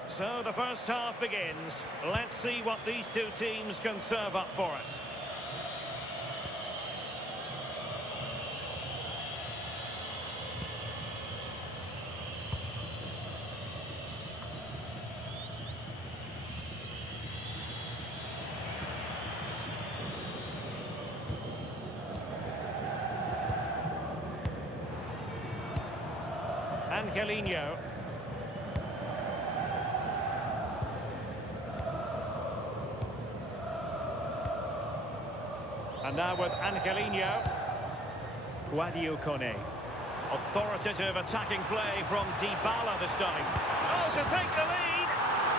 So the first half begins. Let's see what these two teams can serve up for us. Angelino. And now with Angelino. Kone. Authoritative attacking play from Dybala this time. Oh, to take the lead!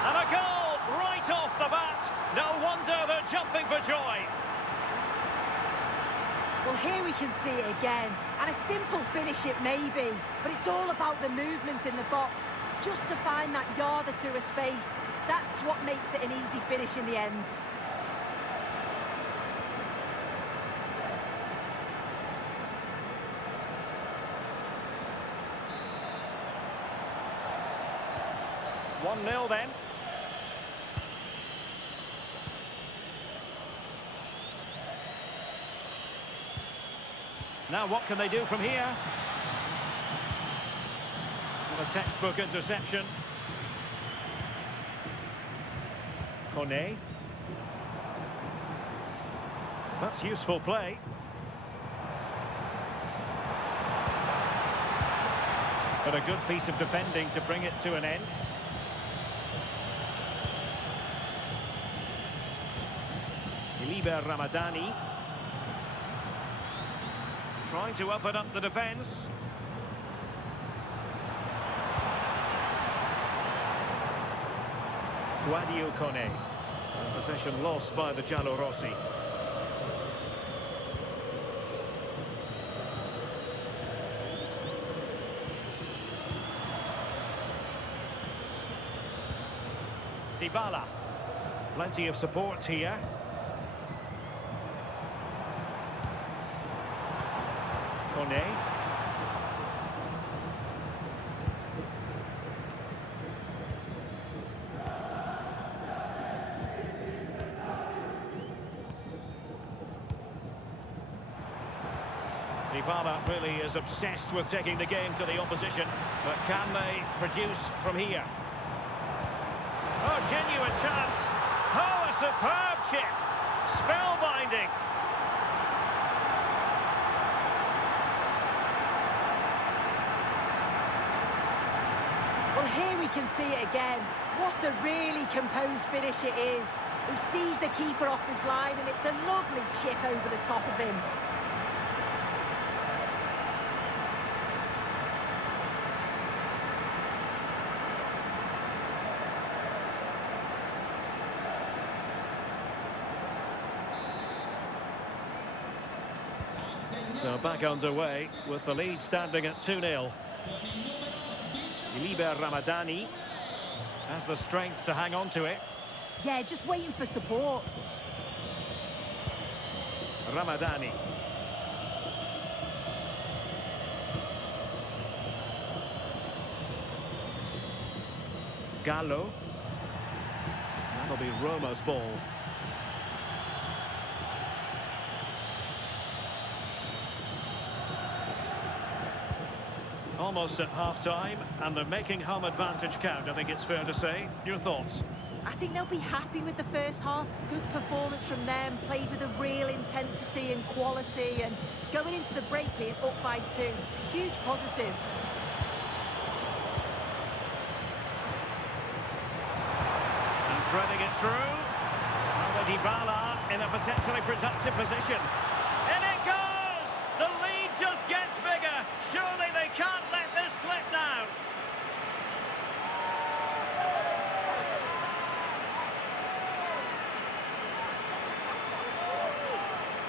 And a goal right off the bat. No wonder they're jumping for joy. Well, here we can see it again. And a simple finish it may be, but it's all about the movement in the box. Just to find that yard or two of space. That's what makes it an easy finish in the end. One 0 then. Now what can they do from here? Well, a textbook interception. Kone. That's useful play. But a good piece of defending to bring it to an end. Ramadani trying to open up the defence. Kone. Possession lost by the Giallorossi. Dybala. Plenty of support here. Kone. Dybala really is obsessed with taking the game to the opposition, but can they produce from here? Oh, genuine chance. Oh, a superb chip. Spellbinding. we can see it again. What a really composed finish it is. He sees the keeper off his line, and it's a lovely chip over the top of him. So back underway with the lead standing at 2-0. Iliber Ramadani has the strength to hang on to it. Yeah, just waiting for support. Ramadani. Gallo. That'll be Roma's ball. Almost at half-time, and they're making home advantage count, I think it's fair to say. Your thoughts? I think they'll be happy with the first half. Good performance from them, played with a real intensity and quality, and going into the break being up by 2. It's a huge positive. And threading it through. Dybala in a potentially productive position. In it goes! The lead just gets bigger. Surely they can't let this slip now.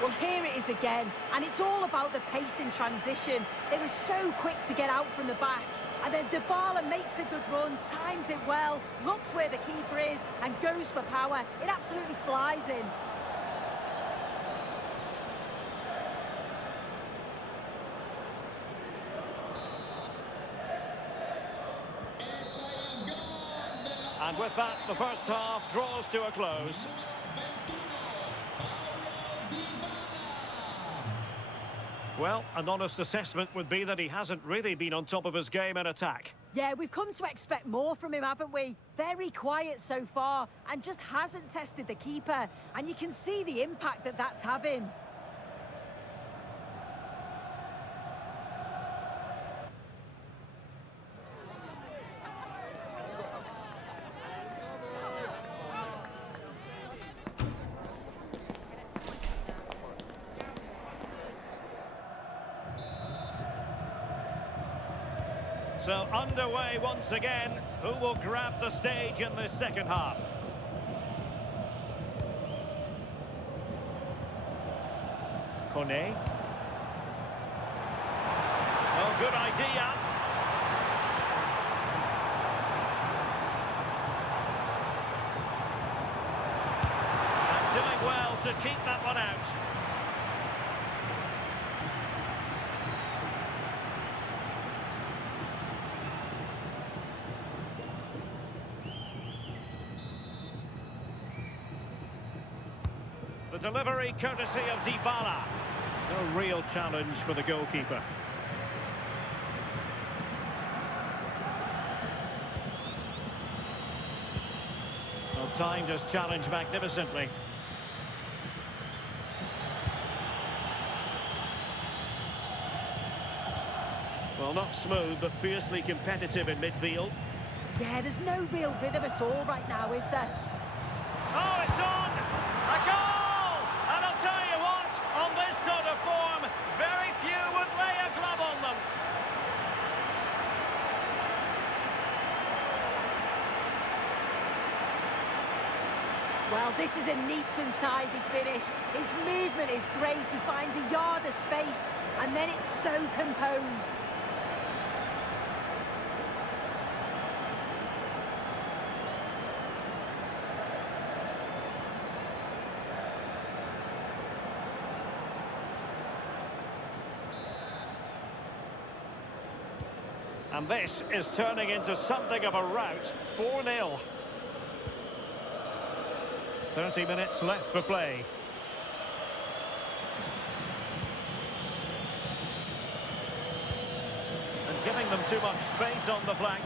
Well, here it is again, and it's all about the pace in transition. They were so quick to get out from the back, and then Dybala makes a good run, times it well, looks where the keeper is, and goes for power. It absolutely flies in. And with that, the first half draws to a close. Well, an honest assessment would be that he hasn't really been on top of his game in attack. Yeah, we've come to expect more from him, haven't we? Very quiet so far, and just hasn't tested the keeper. And you can see the impact that that's having. So underway once again. Who will grab the stage in this second half? Kone. Oh, good idea. And doing well to keep that one out. The delivery courtesy of Dybala. No real challenge for the goalkeeper. Well, timed his challenge magnificently. Well, not smooth, but fiercely competitive in midfield. Yeah, there's no real rhythm at all right now, is there? Oh, it's on! A goal! And I'll tell you what, on this sort of form, very few would lay a glove on them. Well, this is a neat and tidy finish. His movement is great. He finds a yard of space, and then it's so composed. And this is turning into something of a rout. 4-0. 30 minutes left for play. And giving them too much space on the flank.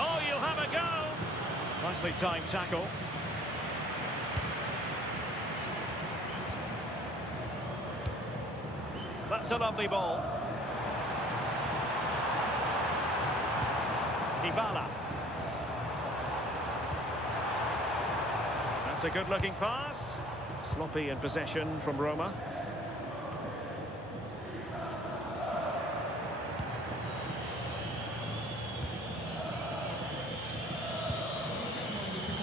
Oh, you'll have a go. Nicely timed tackle. That's a lovely ball. Dybala. That's a good-looking pass. Sloppy in possession from Roma.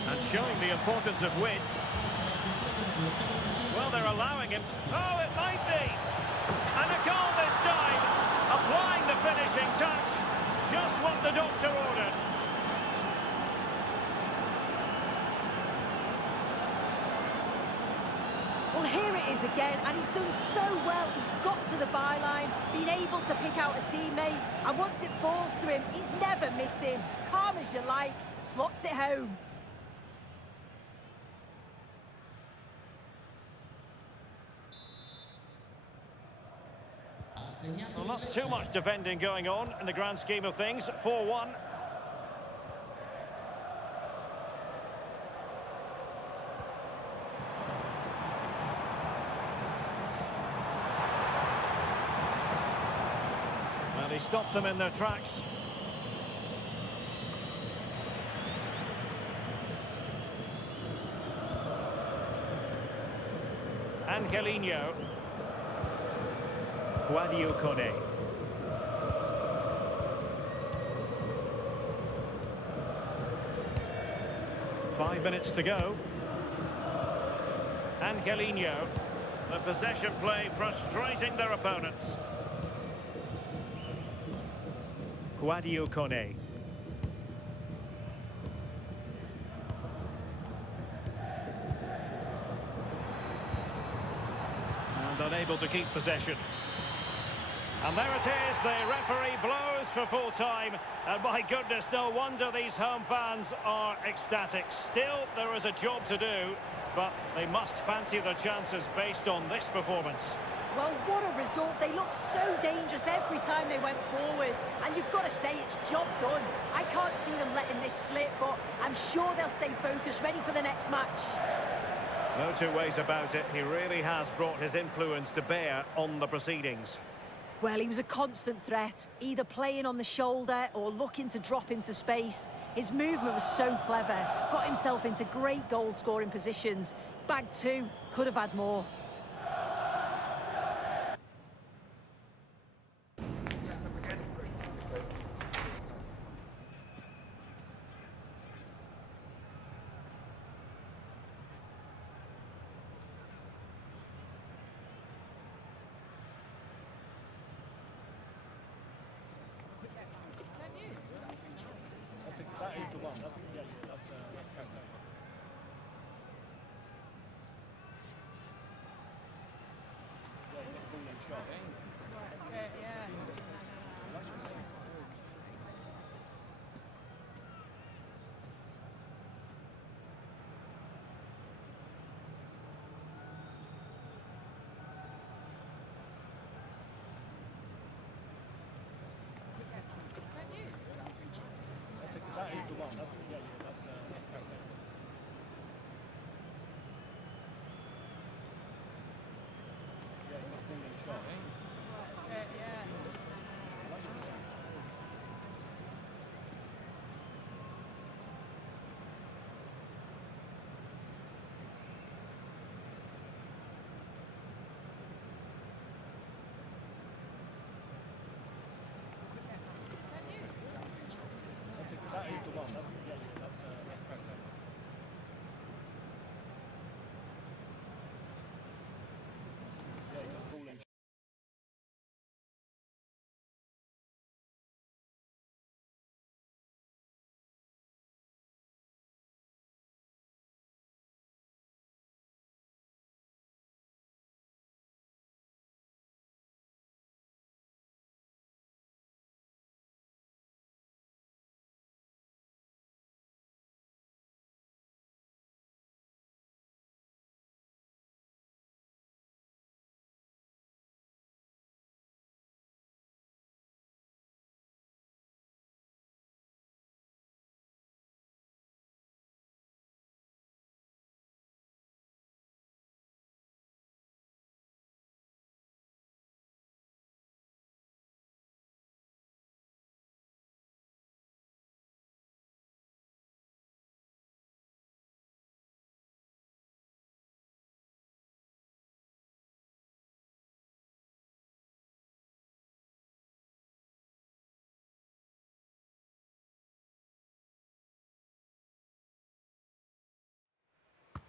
And showing the importance of width. Well, they're allowing him to... Oh, it might be! And a goal this time! Applying the finishing touch. Just what the doctor ordered. Well, here it is again, and he's done so well. He's got to the byline, been able to pick out a teammate, and once it falls to him, he's never missing. Calm as you like, slots it home. Well, not too much defending going on in the grand scheme of things. 4-1. Well, he stopped them in their tracks. Angelino. Kone. 5 minutes to go. Angelino. The possession play frustrating their opponents. Kone. And unable to keep possession. And there it is, the referee blows for full time. And my goodness, no wonder these home fans are ecstatic. Still, there is a job to do, but they must fancy their chances based on this performance. Well, what a result. They looked so dangerous every time they went forward. And you've got to say it's job done. I can't see them letting this slip, but I'm sure they'll stay focused, ready for the next match. No two ways about it. He really has brought his influence to bear on the proceedings. Well, he was a constant threat, either playing on the shoulder or looking to drop into space. His movement was so clever, got himself into great goal-scoring positions. Bagged two, could have had more. That is the one. That's okay. Yeah, you got the ball in shot. That is the one. That's okay. Yeah, you got the ball in shot.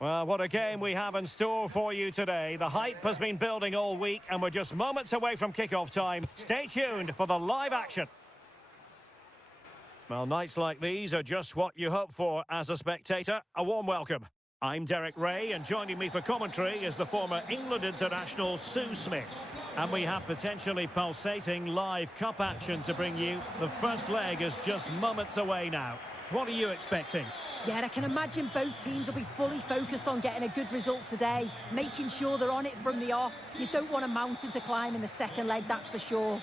Well, what a game we have in store for you today. The hype has been building all week and we're just moments away from kickoff time. Stay tuned for the live action. Well, nights like these are just what you hope for as a spectator. A warm welcome. I'm Derek Ray, and joining me for commentary is the former England international Sue Smith. And we have potentially pulsating live cup action to bring you. The first leg is just moments away now. What are you expecting? Yeah, I can imagine both teams will be fully focused on getting a good result today, making sure they're on it from the off. You don't want a mountain to climb in the second leg, that's for sure.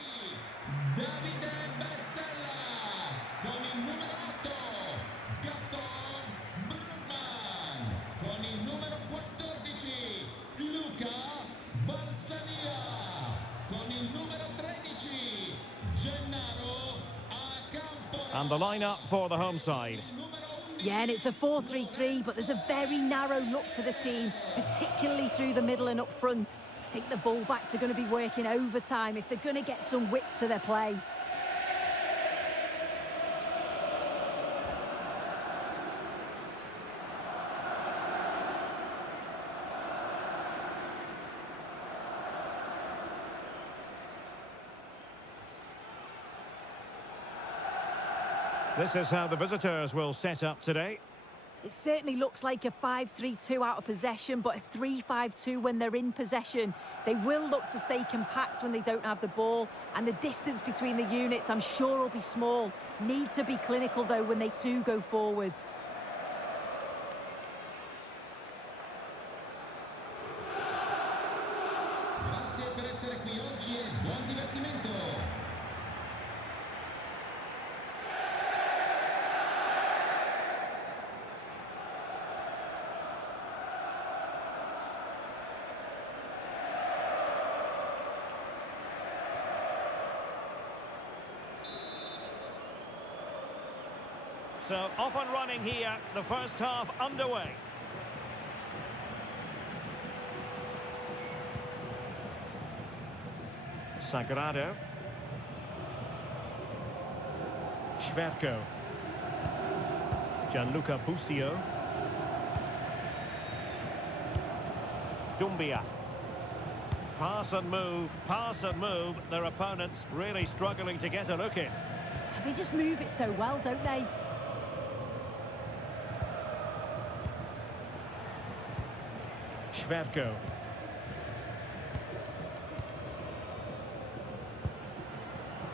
And the lineup for the home side. Yeah, and it's a 4-3-3, but there's a very narrow look to the team, particularly through the middle and up front. I think the fullbacks are going to be working overtime if they're going to get some width to their play. This is how the visitors will set up today. It certainly looks like a 5-3-2 out of possession, but a 3-5-2 when they're in possession. They will look to stay compact when they don't have the ball, and the distance between the units, I'm sure, will be small. Need to be clinical, though, when they do go forward. Grazie per essere qui oggi e buon divertimento. So, off and running here, the first half underway. Sagrado. Schwerko. Gianluca Busio. Dumbia. Pass and move. Their opponents really struggling to get a look in. They just move it so well, don't they? Schwerko.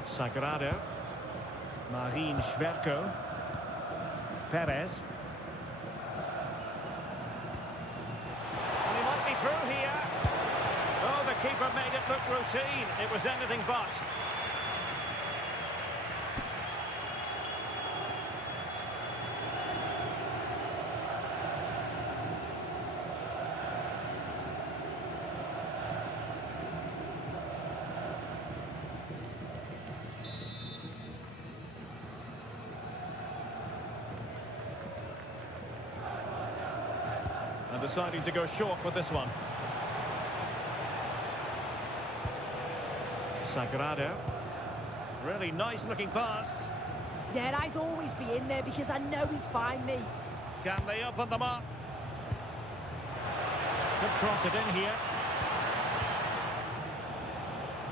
Sagrado. Marine Schwerko. Perez. And he might be through here. Oh, the keeper made it look routine. It was anything but. And deciding to go short with this one. Sagrado. Really nice looking pass. Yeah, I'd always be in there because I know he'd find me. Can they open them up? Could cross it in here.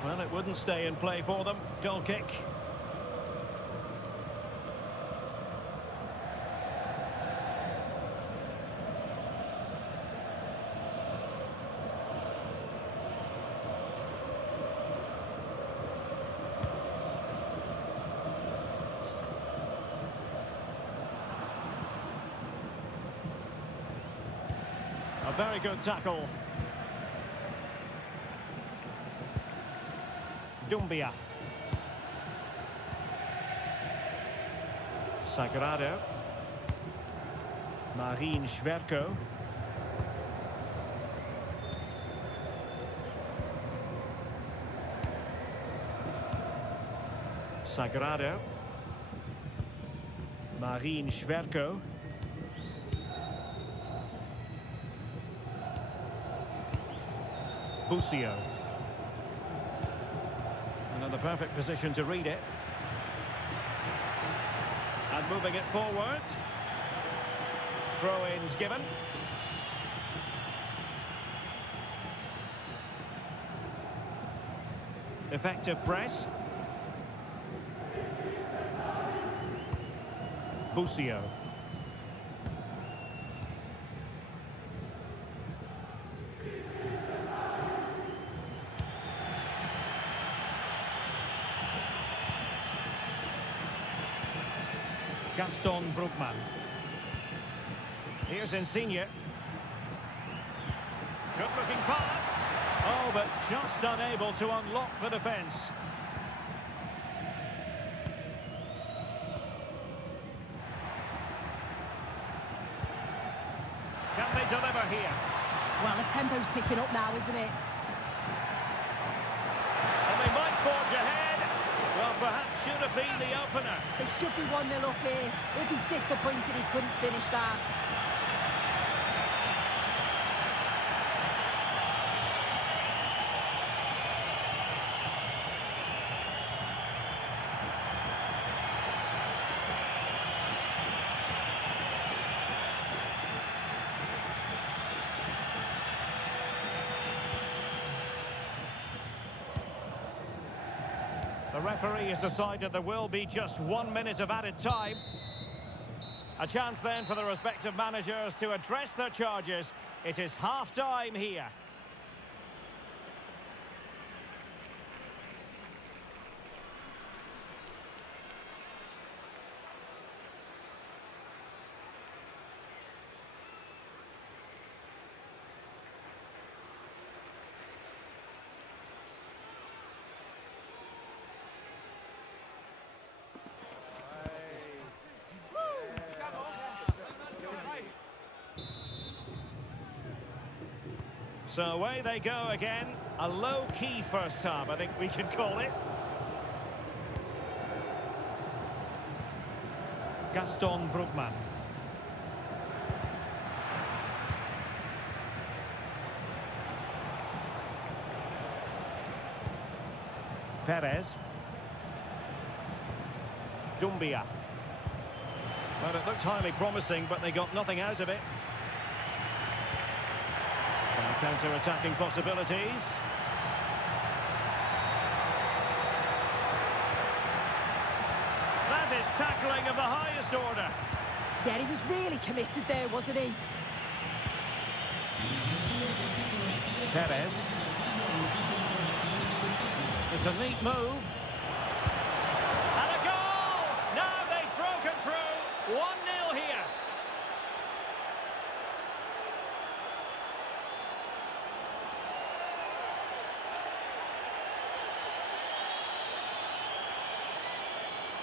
Well, it wouldn't stay in play for them. Goal kick. A very good tackle. Dumbia. Sagrado. Marine Schwerko. Sagrado. Marine Schwerko. Busio. And in the perfect position to read it. And moving it forward. Throw-ins given. Effective press. Busio. Gaston Brugman. Here's Insigne. Good-looking pass. Oh, but just unable to unlock the defence. Can they deliver here? Well, the tempo's picking up now, isn't it? And they might forge ahead. Well, perhaps should have been the opener. They should be 1-0 up here. He'll be disappointed he couldn't finish that. The referee has decided there will be just 1 minute of added time. A chance then for the respective managers to address their charges. It is half-time here. So away they go again. A low-key first half, I think we can call it. Gaston Brugman. Perez. Dumbia. Well, it looked highly promising, but they got nothing out of it. Counter-attacking possibilities. That is tackling of the highest order. Yeah, he was really committed there, wasn't he? Perez. It's a neat move. And a goal! Now they've broken through. 1-0 here.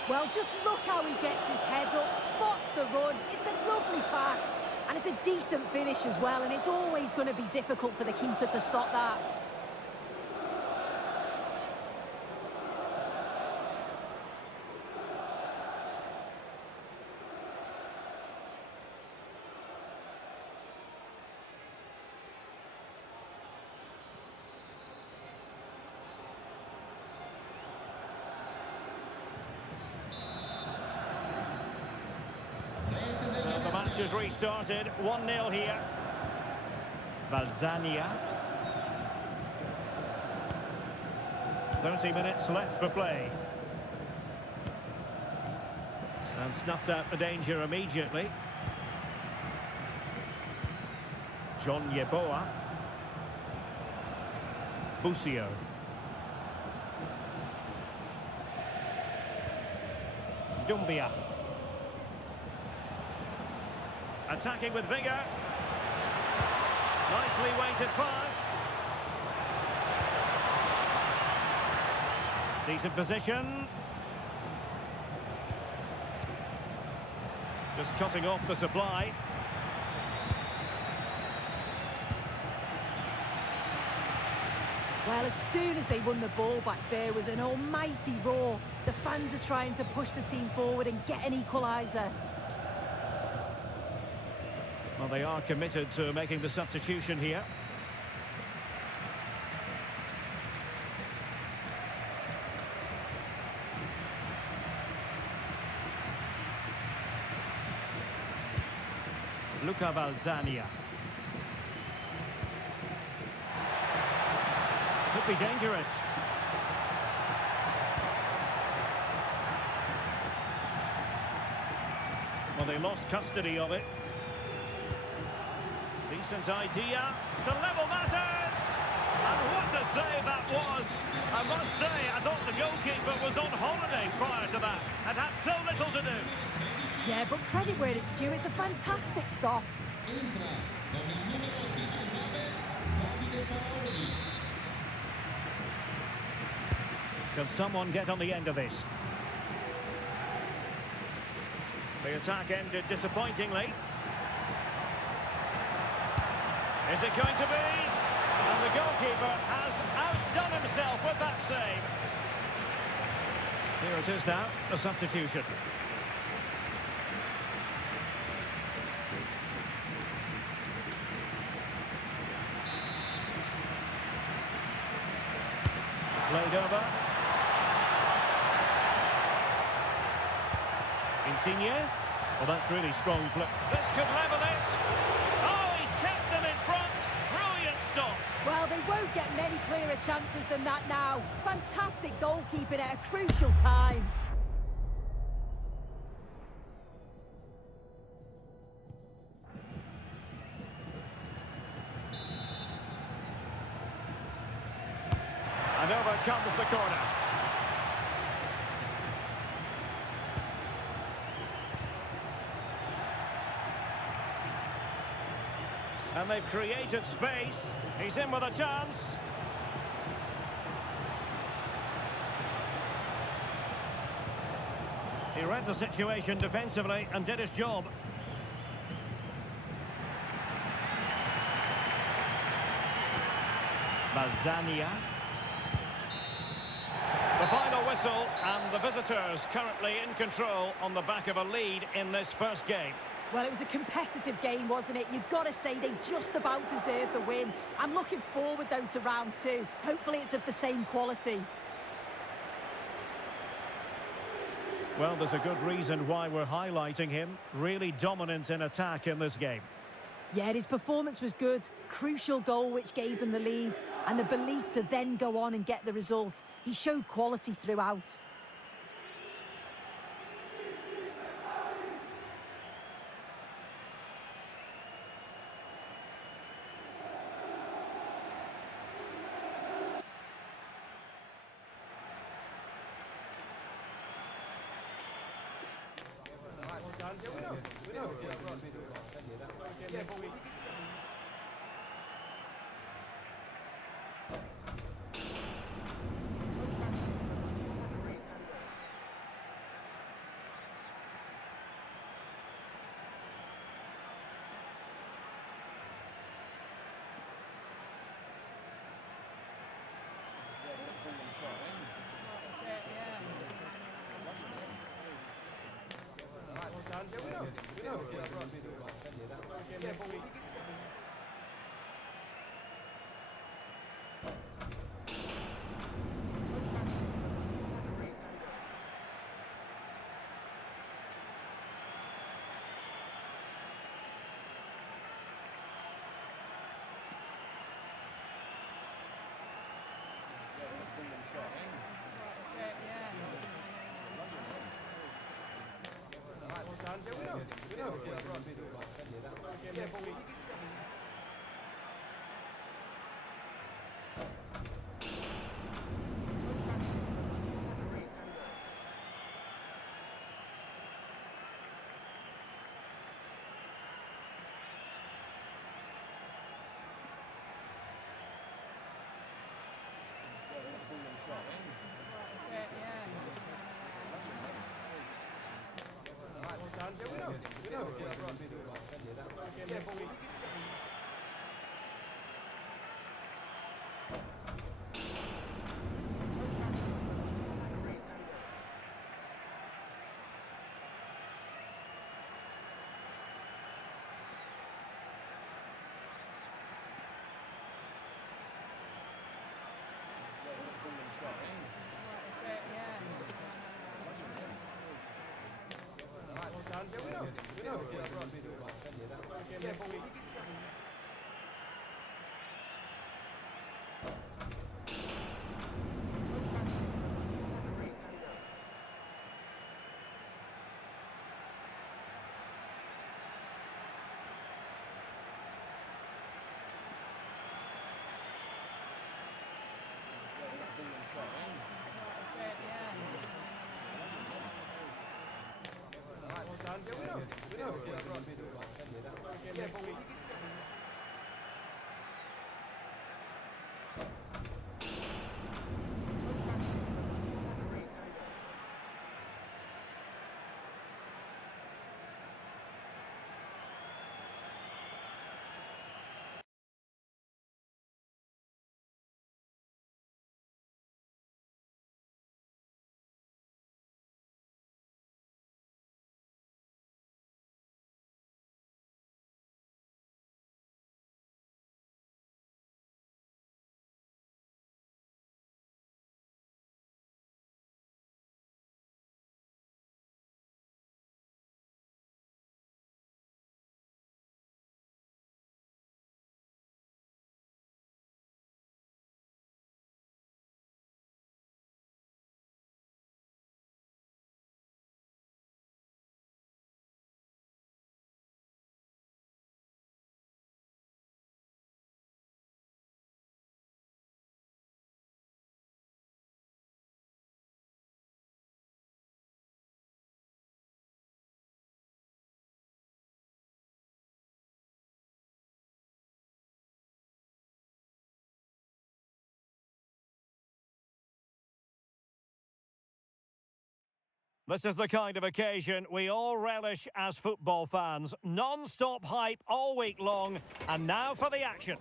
Well, just look how he gets his head up, spots the run. It's a lovely pass. And it's a decent finish as well, and it's always going to be difficult for the keeper to stop that. The match has restarted. 1-0 here. Valzania. 30 minutes left for play. And snuffed out the danger immediately. John Yeboah. Busio. Dumbia. Attacking with vigour. Nicely weighted pass. Decent position. Just cutting off the supply. Well, as soon as they won the ball back, there was an almighty roar. The fans are trying to push the team forward and get an equaliser. Well, they are committed to making the substitution here. Luca Valzania. Could be dangerous. Well, they lost custody of it. Decent idea to level matters. And what a save that was. I must say, I thought the goalkeeper was on holiday prior to that and had so little to do. Yeah, but credit where it's due. It's a fantastic stop. Entra con il numero 19 Davide Paroli. Can someone get on the end of this? The attack ended disappointingly. Is it going to be? And the goalkeeper has outdone himself with that save. Here it is now, a substitution. Played over. Insigne. Well, that's really strong play. This could level it. Oh, he's kept them in front. Brilliant stop. Well, they won't get many clearer chances than that now. Fantastic goalkeeping at a crucial time. And over comes the corner. And they've created space. He's in with a chance. He read the situation defensively and did his job. Balzania. The final whistle, and the visitors currently in control on the back of a lead in this first game. Well, it was a competitive game, wasn't it? You've got to say they just about deserved the win. I'm looking forward, though, to round two. Hopefully it's of the same quality. Well, there's a good reason why we're highlighting him. Really dominant in attack in this game. Yeah, his performance was good. Crucial goal which gave them the lead. And the belief to then go on and get the result. He showed quality throughout. This is the kind of occasion we all relish as football fans. Non-stop hype all week long, and now for the action.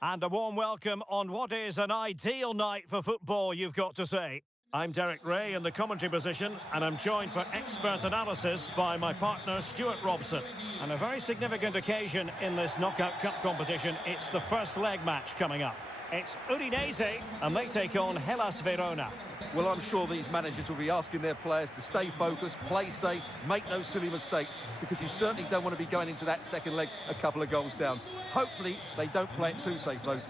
And a warm welcome on what is an ideal night for football, you've got to say. I'm Derek Ray in the commentary position, and I'm joined for expert analysis by my partner Stuart Robson. And a very significant occasion in this knockout cup competition. It's the first leg match coming up. It's Udinese, and they take on Hellas Verona. Well, I'm sure these managers will be asking their players to stay focused, play safe, make no silly mistakes, because you certainly don't want to be going into that second leg a couple of goals down. Hopefully, they don't play it too safe, though.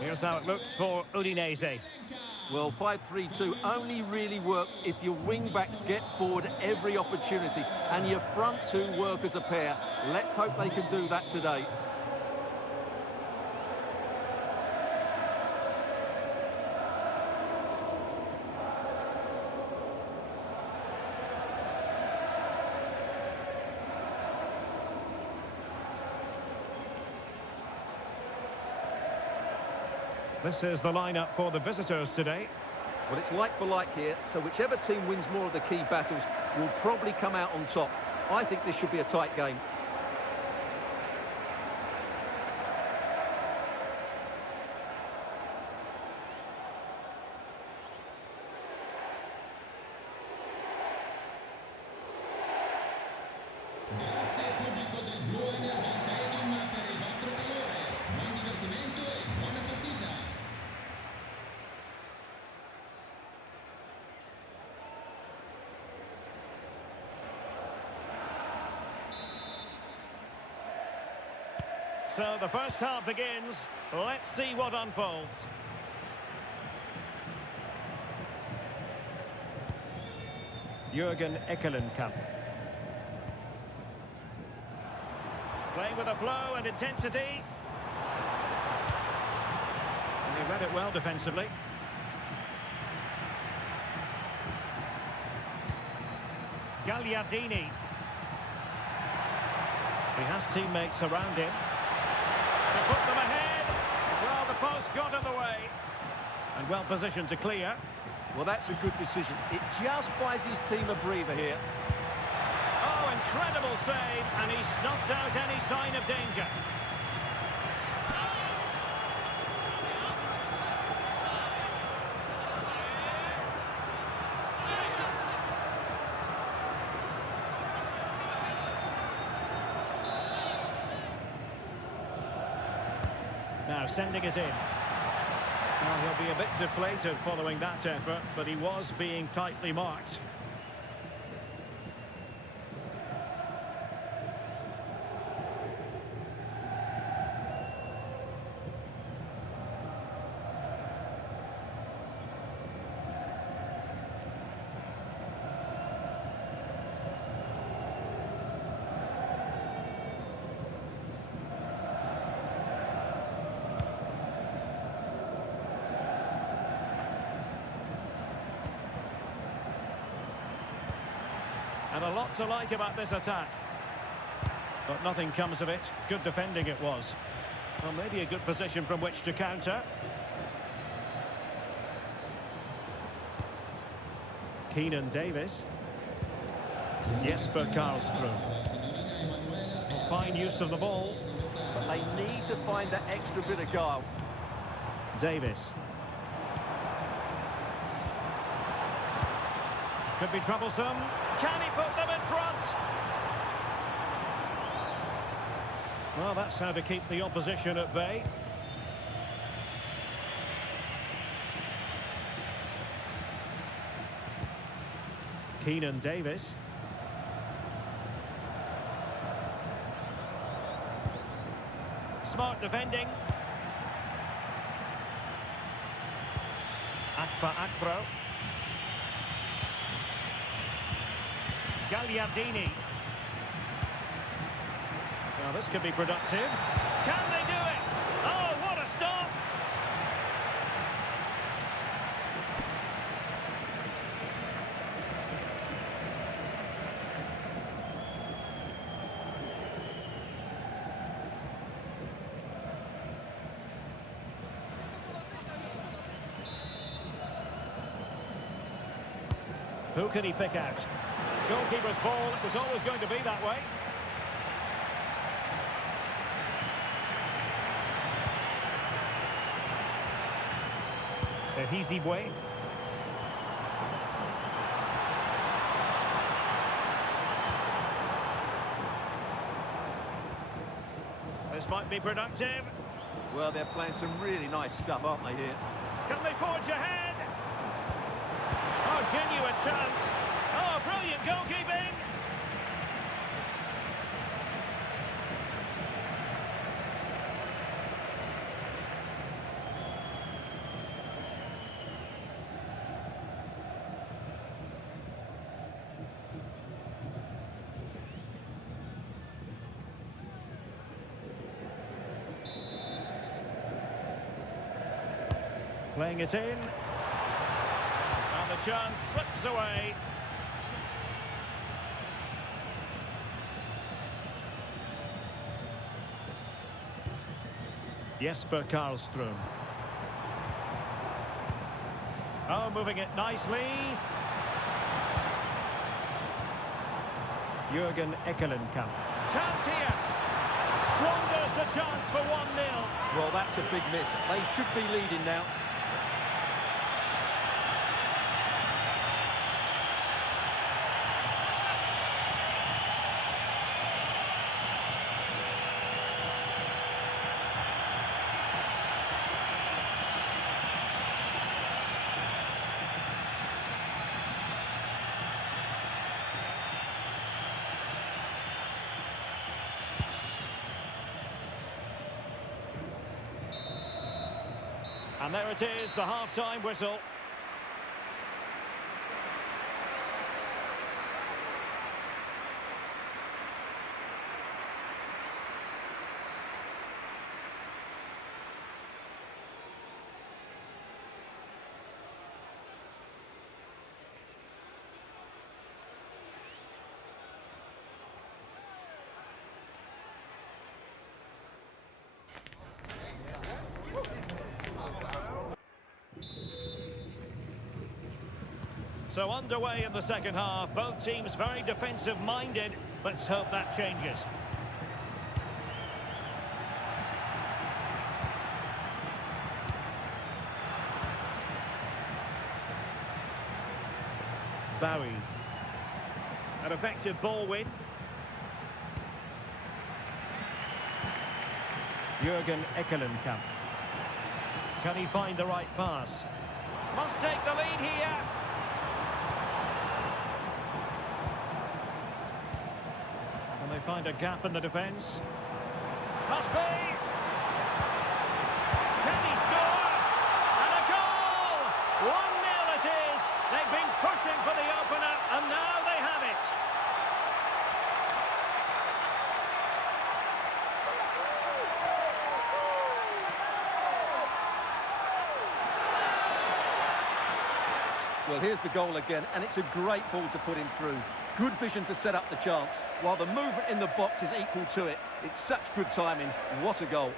Here's how it looks for Udinese. Well, 5-3-2 only really works if your wing-backs get forward at every opportunity and your front two work as a pair. Let's hope they can do that today. This is the lineup for the visitors today. Well, it's like for like here, so whichever team wins more of the key battles will probably come out on top. I think this should be a tight game. Grazie al pubblico del Blue Energy Stadium per il vostro calore. Buon divertimento e buona partita. So the first half begins. Let's see what unfolds. Jürgen Eckelenkamp. Playing with a flow and intensity. And he read it well defensively. Gagliardini. He has teammates around him. To put them ahead. Well, the post got in the way. And well positioned to clear. Well, that's a good decision. It just buys his team a breather here. Oh, incredible save, and he snuffed out any sign of danger. Now sending it in. Well, he'll be a bit deflated following that effort, but he was being tightly marked. And a lot to like about this attack. But nothing comes of it. Good defending it was. Well, maybe a good position from which to counter. Keenan Davis. Jesper Karlström. Fine use of the ball. But they need to find that extra bit of guile. Davis. Could be troublesome. Can he put them in front? Well, that's how to keep the opposition at bay. Keenan Davis. Smart defending. Akpro. Gagliardini. Now this could be productive. Can they do it? Oh, what a stop! Who can he pick out? Goalkeeper's ball, it was always going to be that way. Hizibwe. This might be productive. Well, they're playing some really nice stuff, aren't they, here? Can they forge ahead? Oh, genuine chance. Oh, brilliant goalkeeping. Playing it in. And the chance slips away. Jesper Karlström. Oh, moving it nicely. Jürgen Eckelenkamp. Chance here. Squanders the chance for 1-0. Well, that's a big miss. They should be leading now. And there it is, the half-time whistle. So underway in the second half, both teams very defensive-minded. Let's hope that changes. Bowie. An effective ball win. Jürgen Eckelenkamp. Can he find the right pass? Must take the lead here. Can they find a gap in the defence? Must be! Can he score? And a goal! 1-0 it is! They've been pushing for the opener, and now they have it! Well, here's the goal again, and it's a great ball to put him through. Good vision to set up the chance, while the movement in the box is equal to it. It's such good timing. What a goal.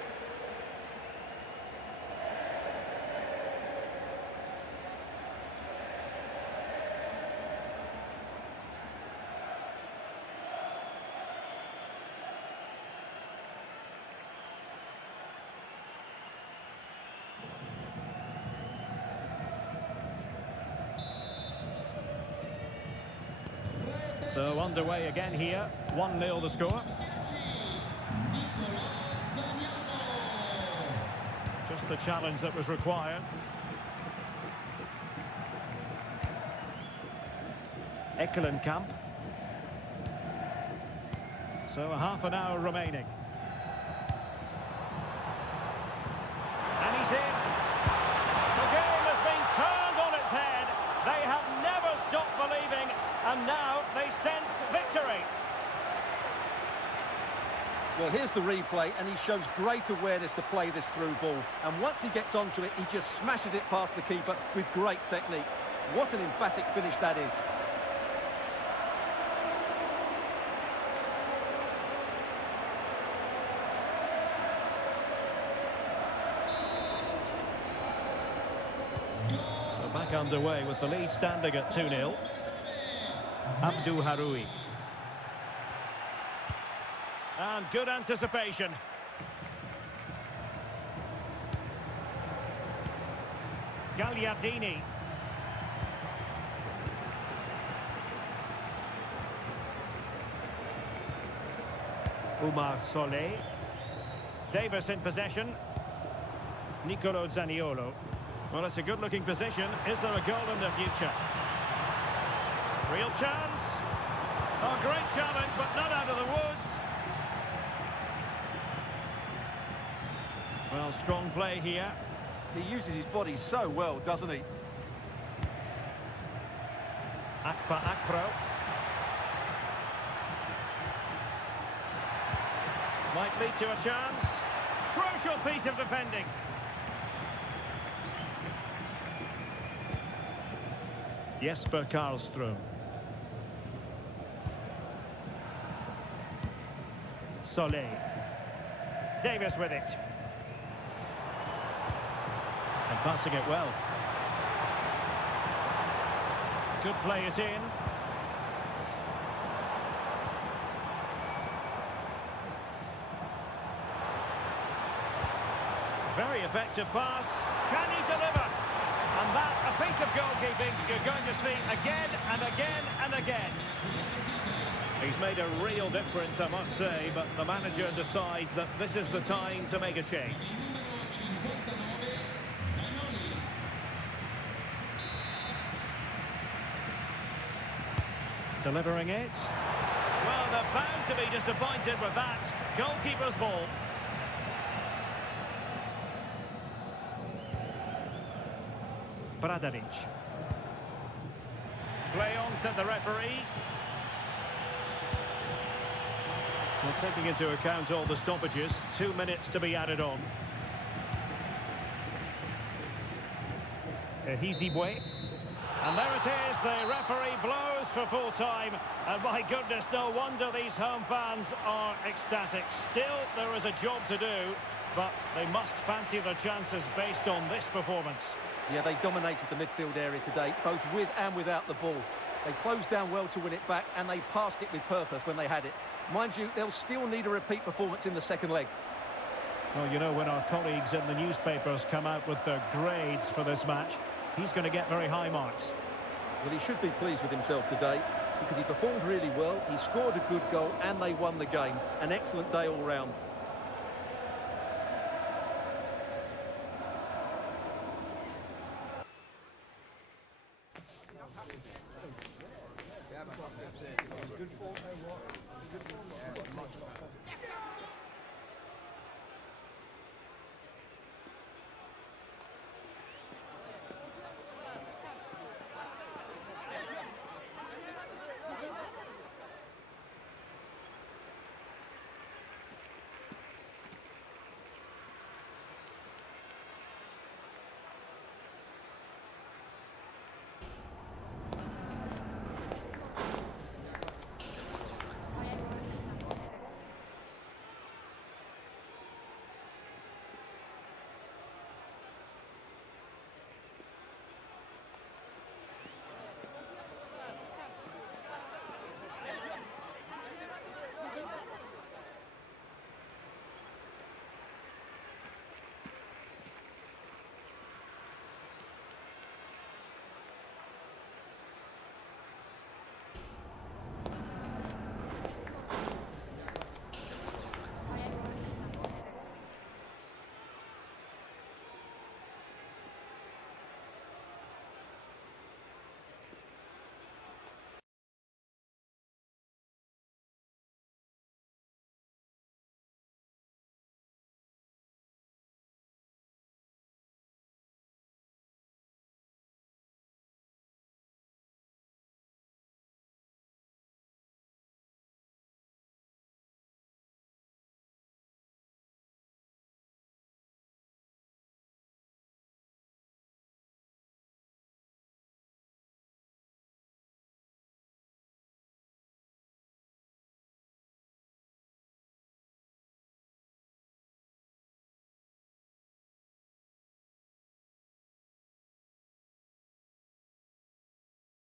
So underway again here, 1-0 the score. Just the challenge that was required. Ekkelenkamp. So a half an hour remaining. And he's in. The game has been turned on its head. They have never stopped believing, and now they sense victory. Well, here's the replay, and he shows great awareness to play this through ball. And once he gets onto it, he just smashes it past the keeper with great technique. What an emphatic finish that is. So back underway with the lead standing at 2-0. Abdou Haroui. And good anticipation. Gagliardini. Umar Solé. Davis in possession. Nicolo Zaniolo. Well, it's a good-looking position. Is there a goal in the future? Real chance. Oh, great challenge, but not out of the woods. Well, strong play here. He uses his body so well, doesn't he? Akpa Akpro. Might lead to a chance. Crucial piece of defending. Jesper Karlström. Solé. Davis with it. And passing it well. Could play it in. Very effective pass. Can he deliver? And that, a piece of goalkeeping you're going to see again and again and again. He's made a real difference, I must say, but the manager decides that this is the time to make a change. Delivering it. Well, they're bound to be disappointed with that. Goalkeeper's ball. Bradaric. Play on, said the referee. Well, taking into account all the stoppages, 2 minutes to be added on. Hizibwe. And there it is, the referee blows for full time. And my goodness, no wonder these home fans are ecstatic. Still, there is a job to do, but they must fancy their chances based on this performance. Yeah, they dominated the midfield area today, both with and without the ball. They closed down well to win it back, and they passed it with purpose when they had it. Mind you, they'll still need a repeat performance in the second leg. Well, you know, when our colleagues in the newspapers come out with their grades for this match, he's going to get very high marks. Well, he should be pleased with himself today because he performed really well, he scored a good goal, and they won the game. An excellent day all round. Good form, no what? Good form, much more positive.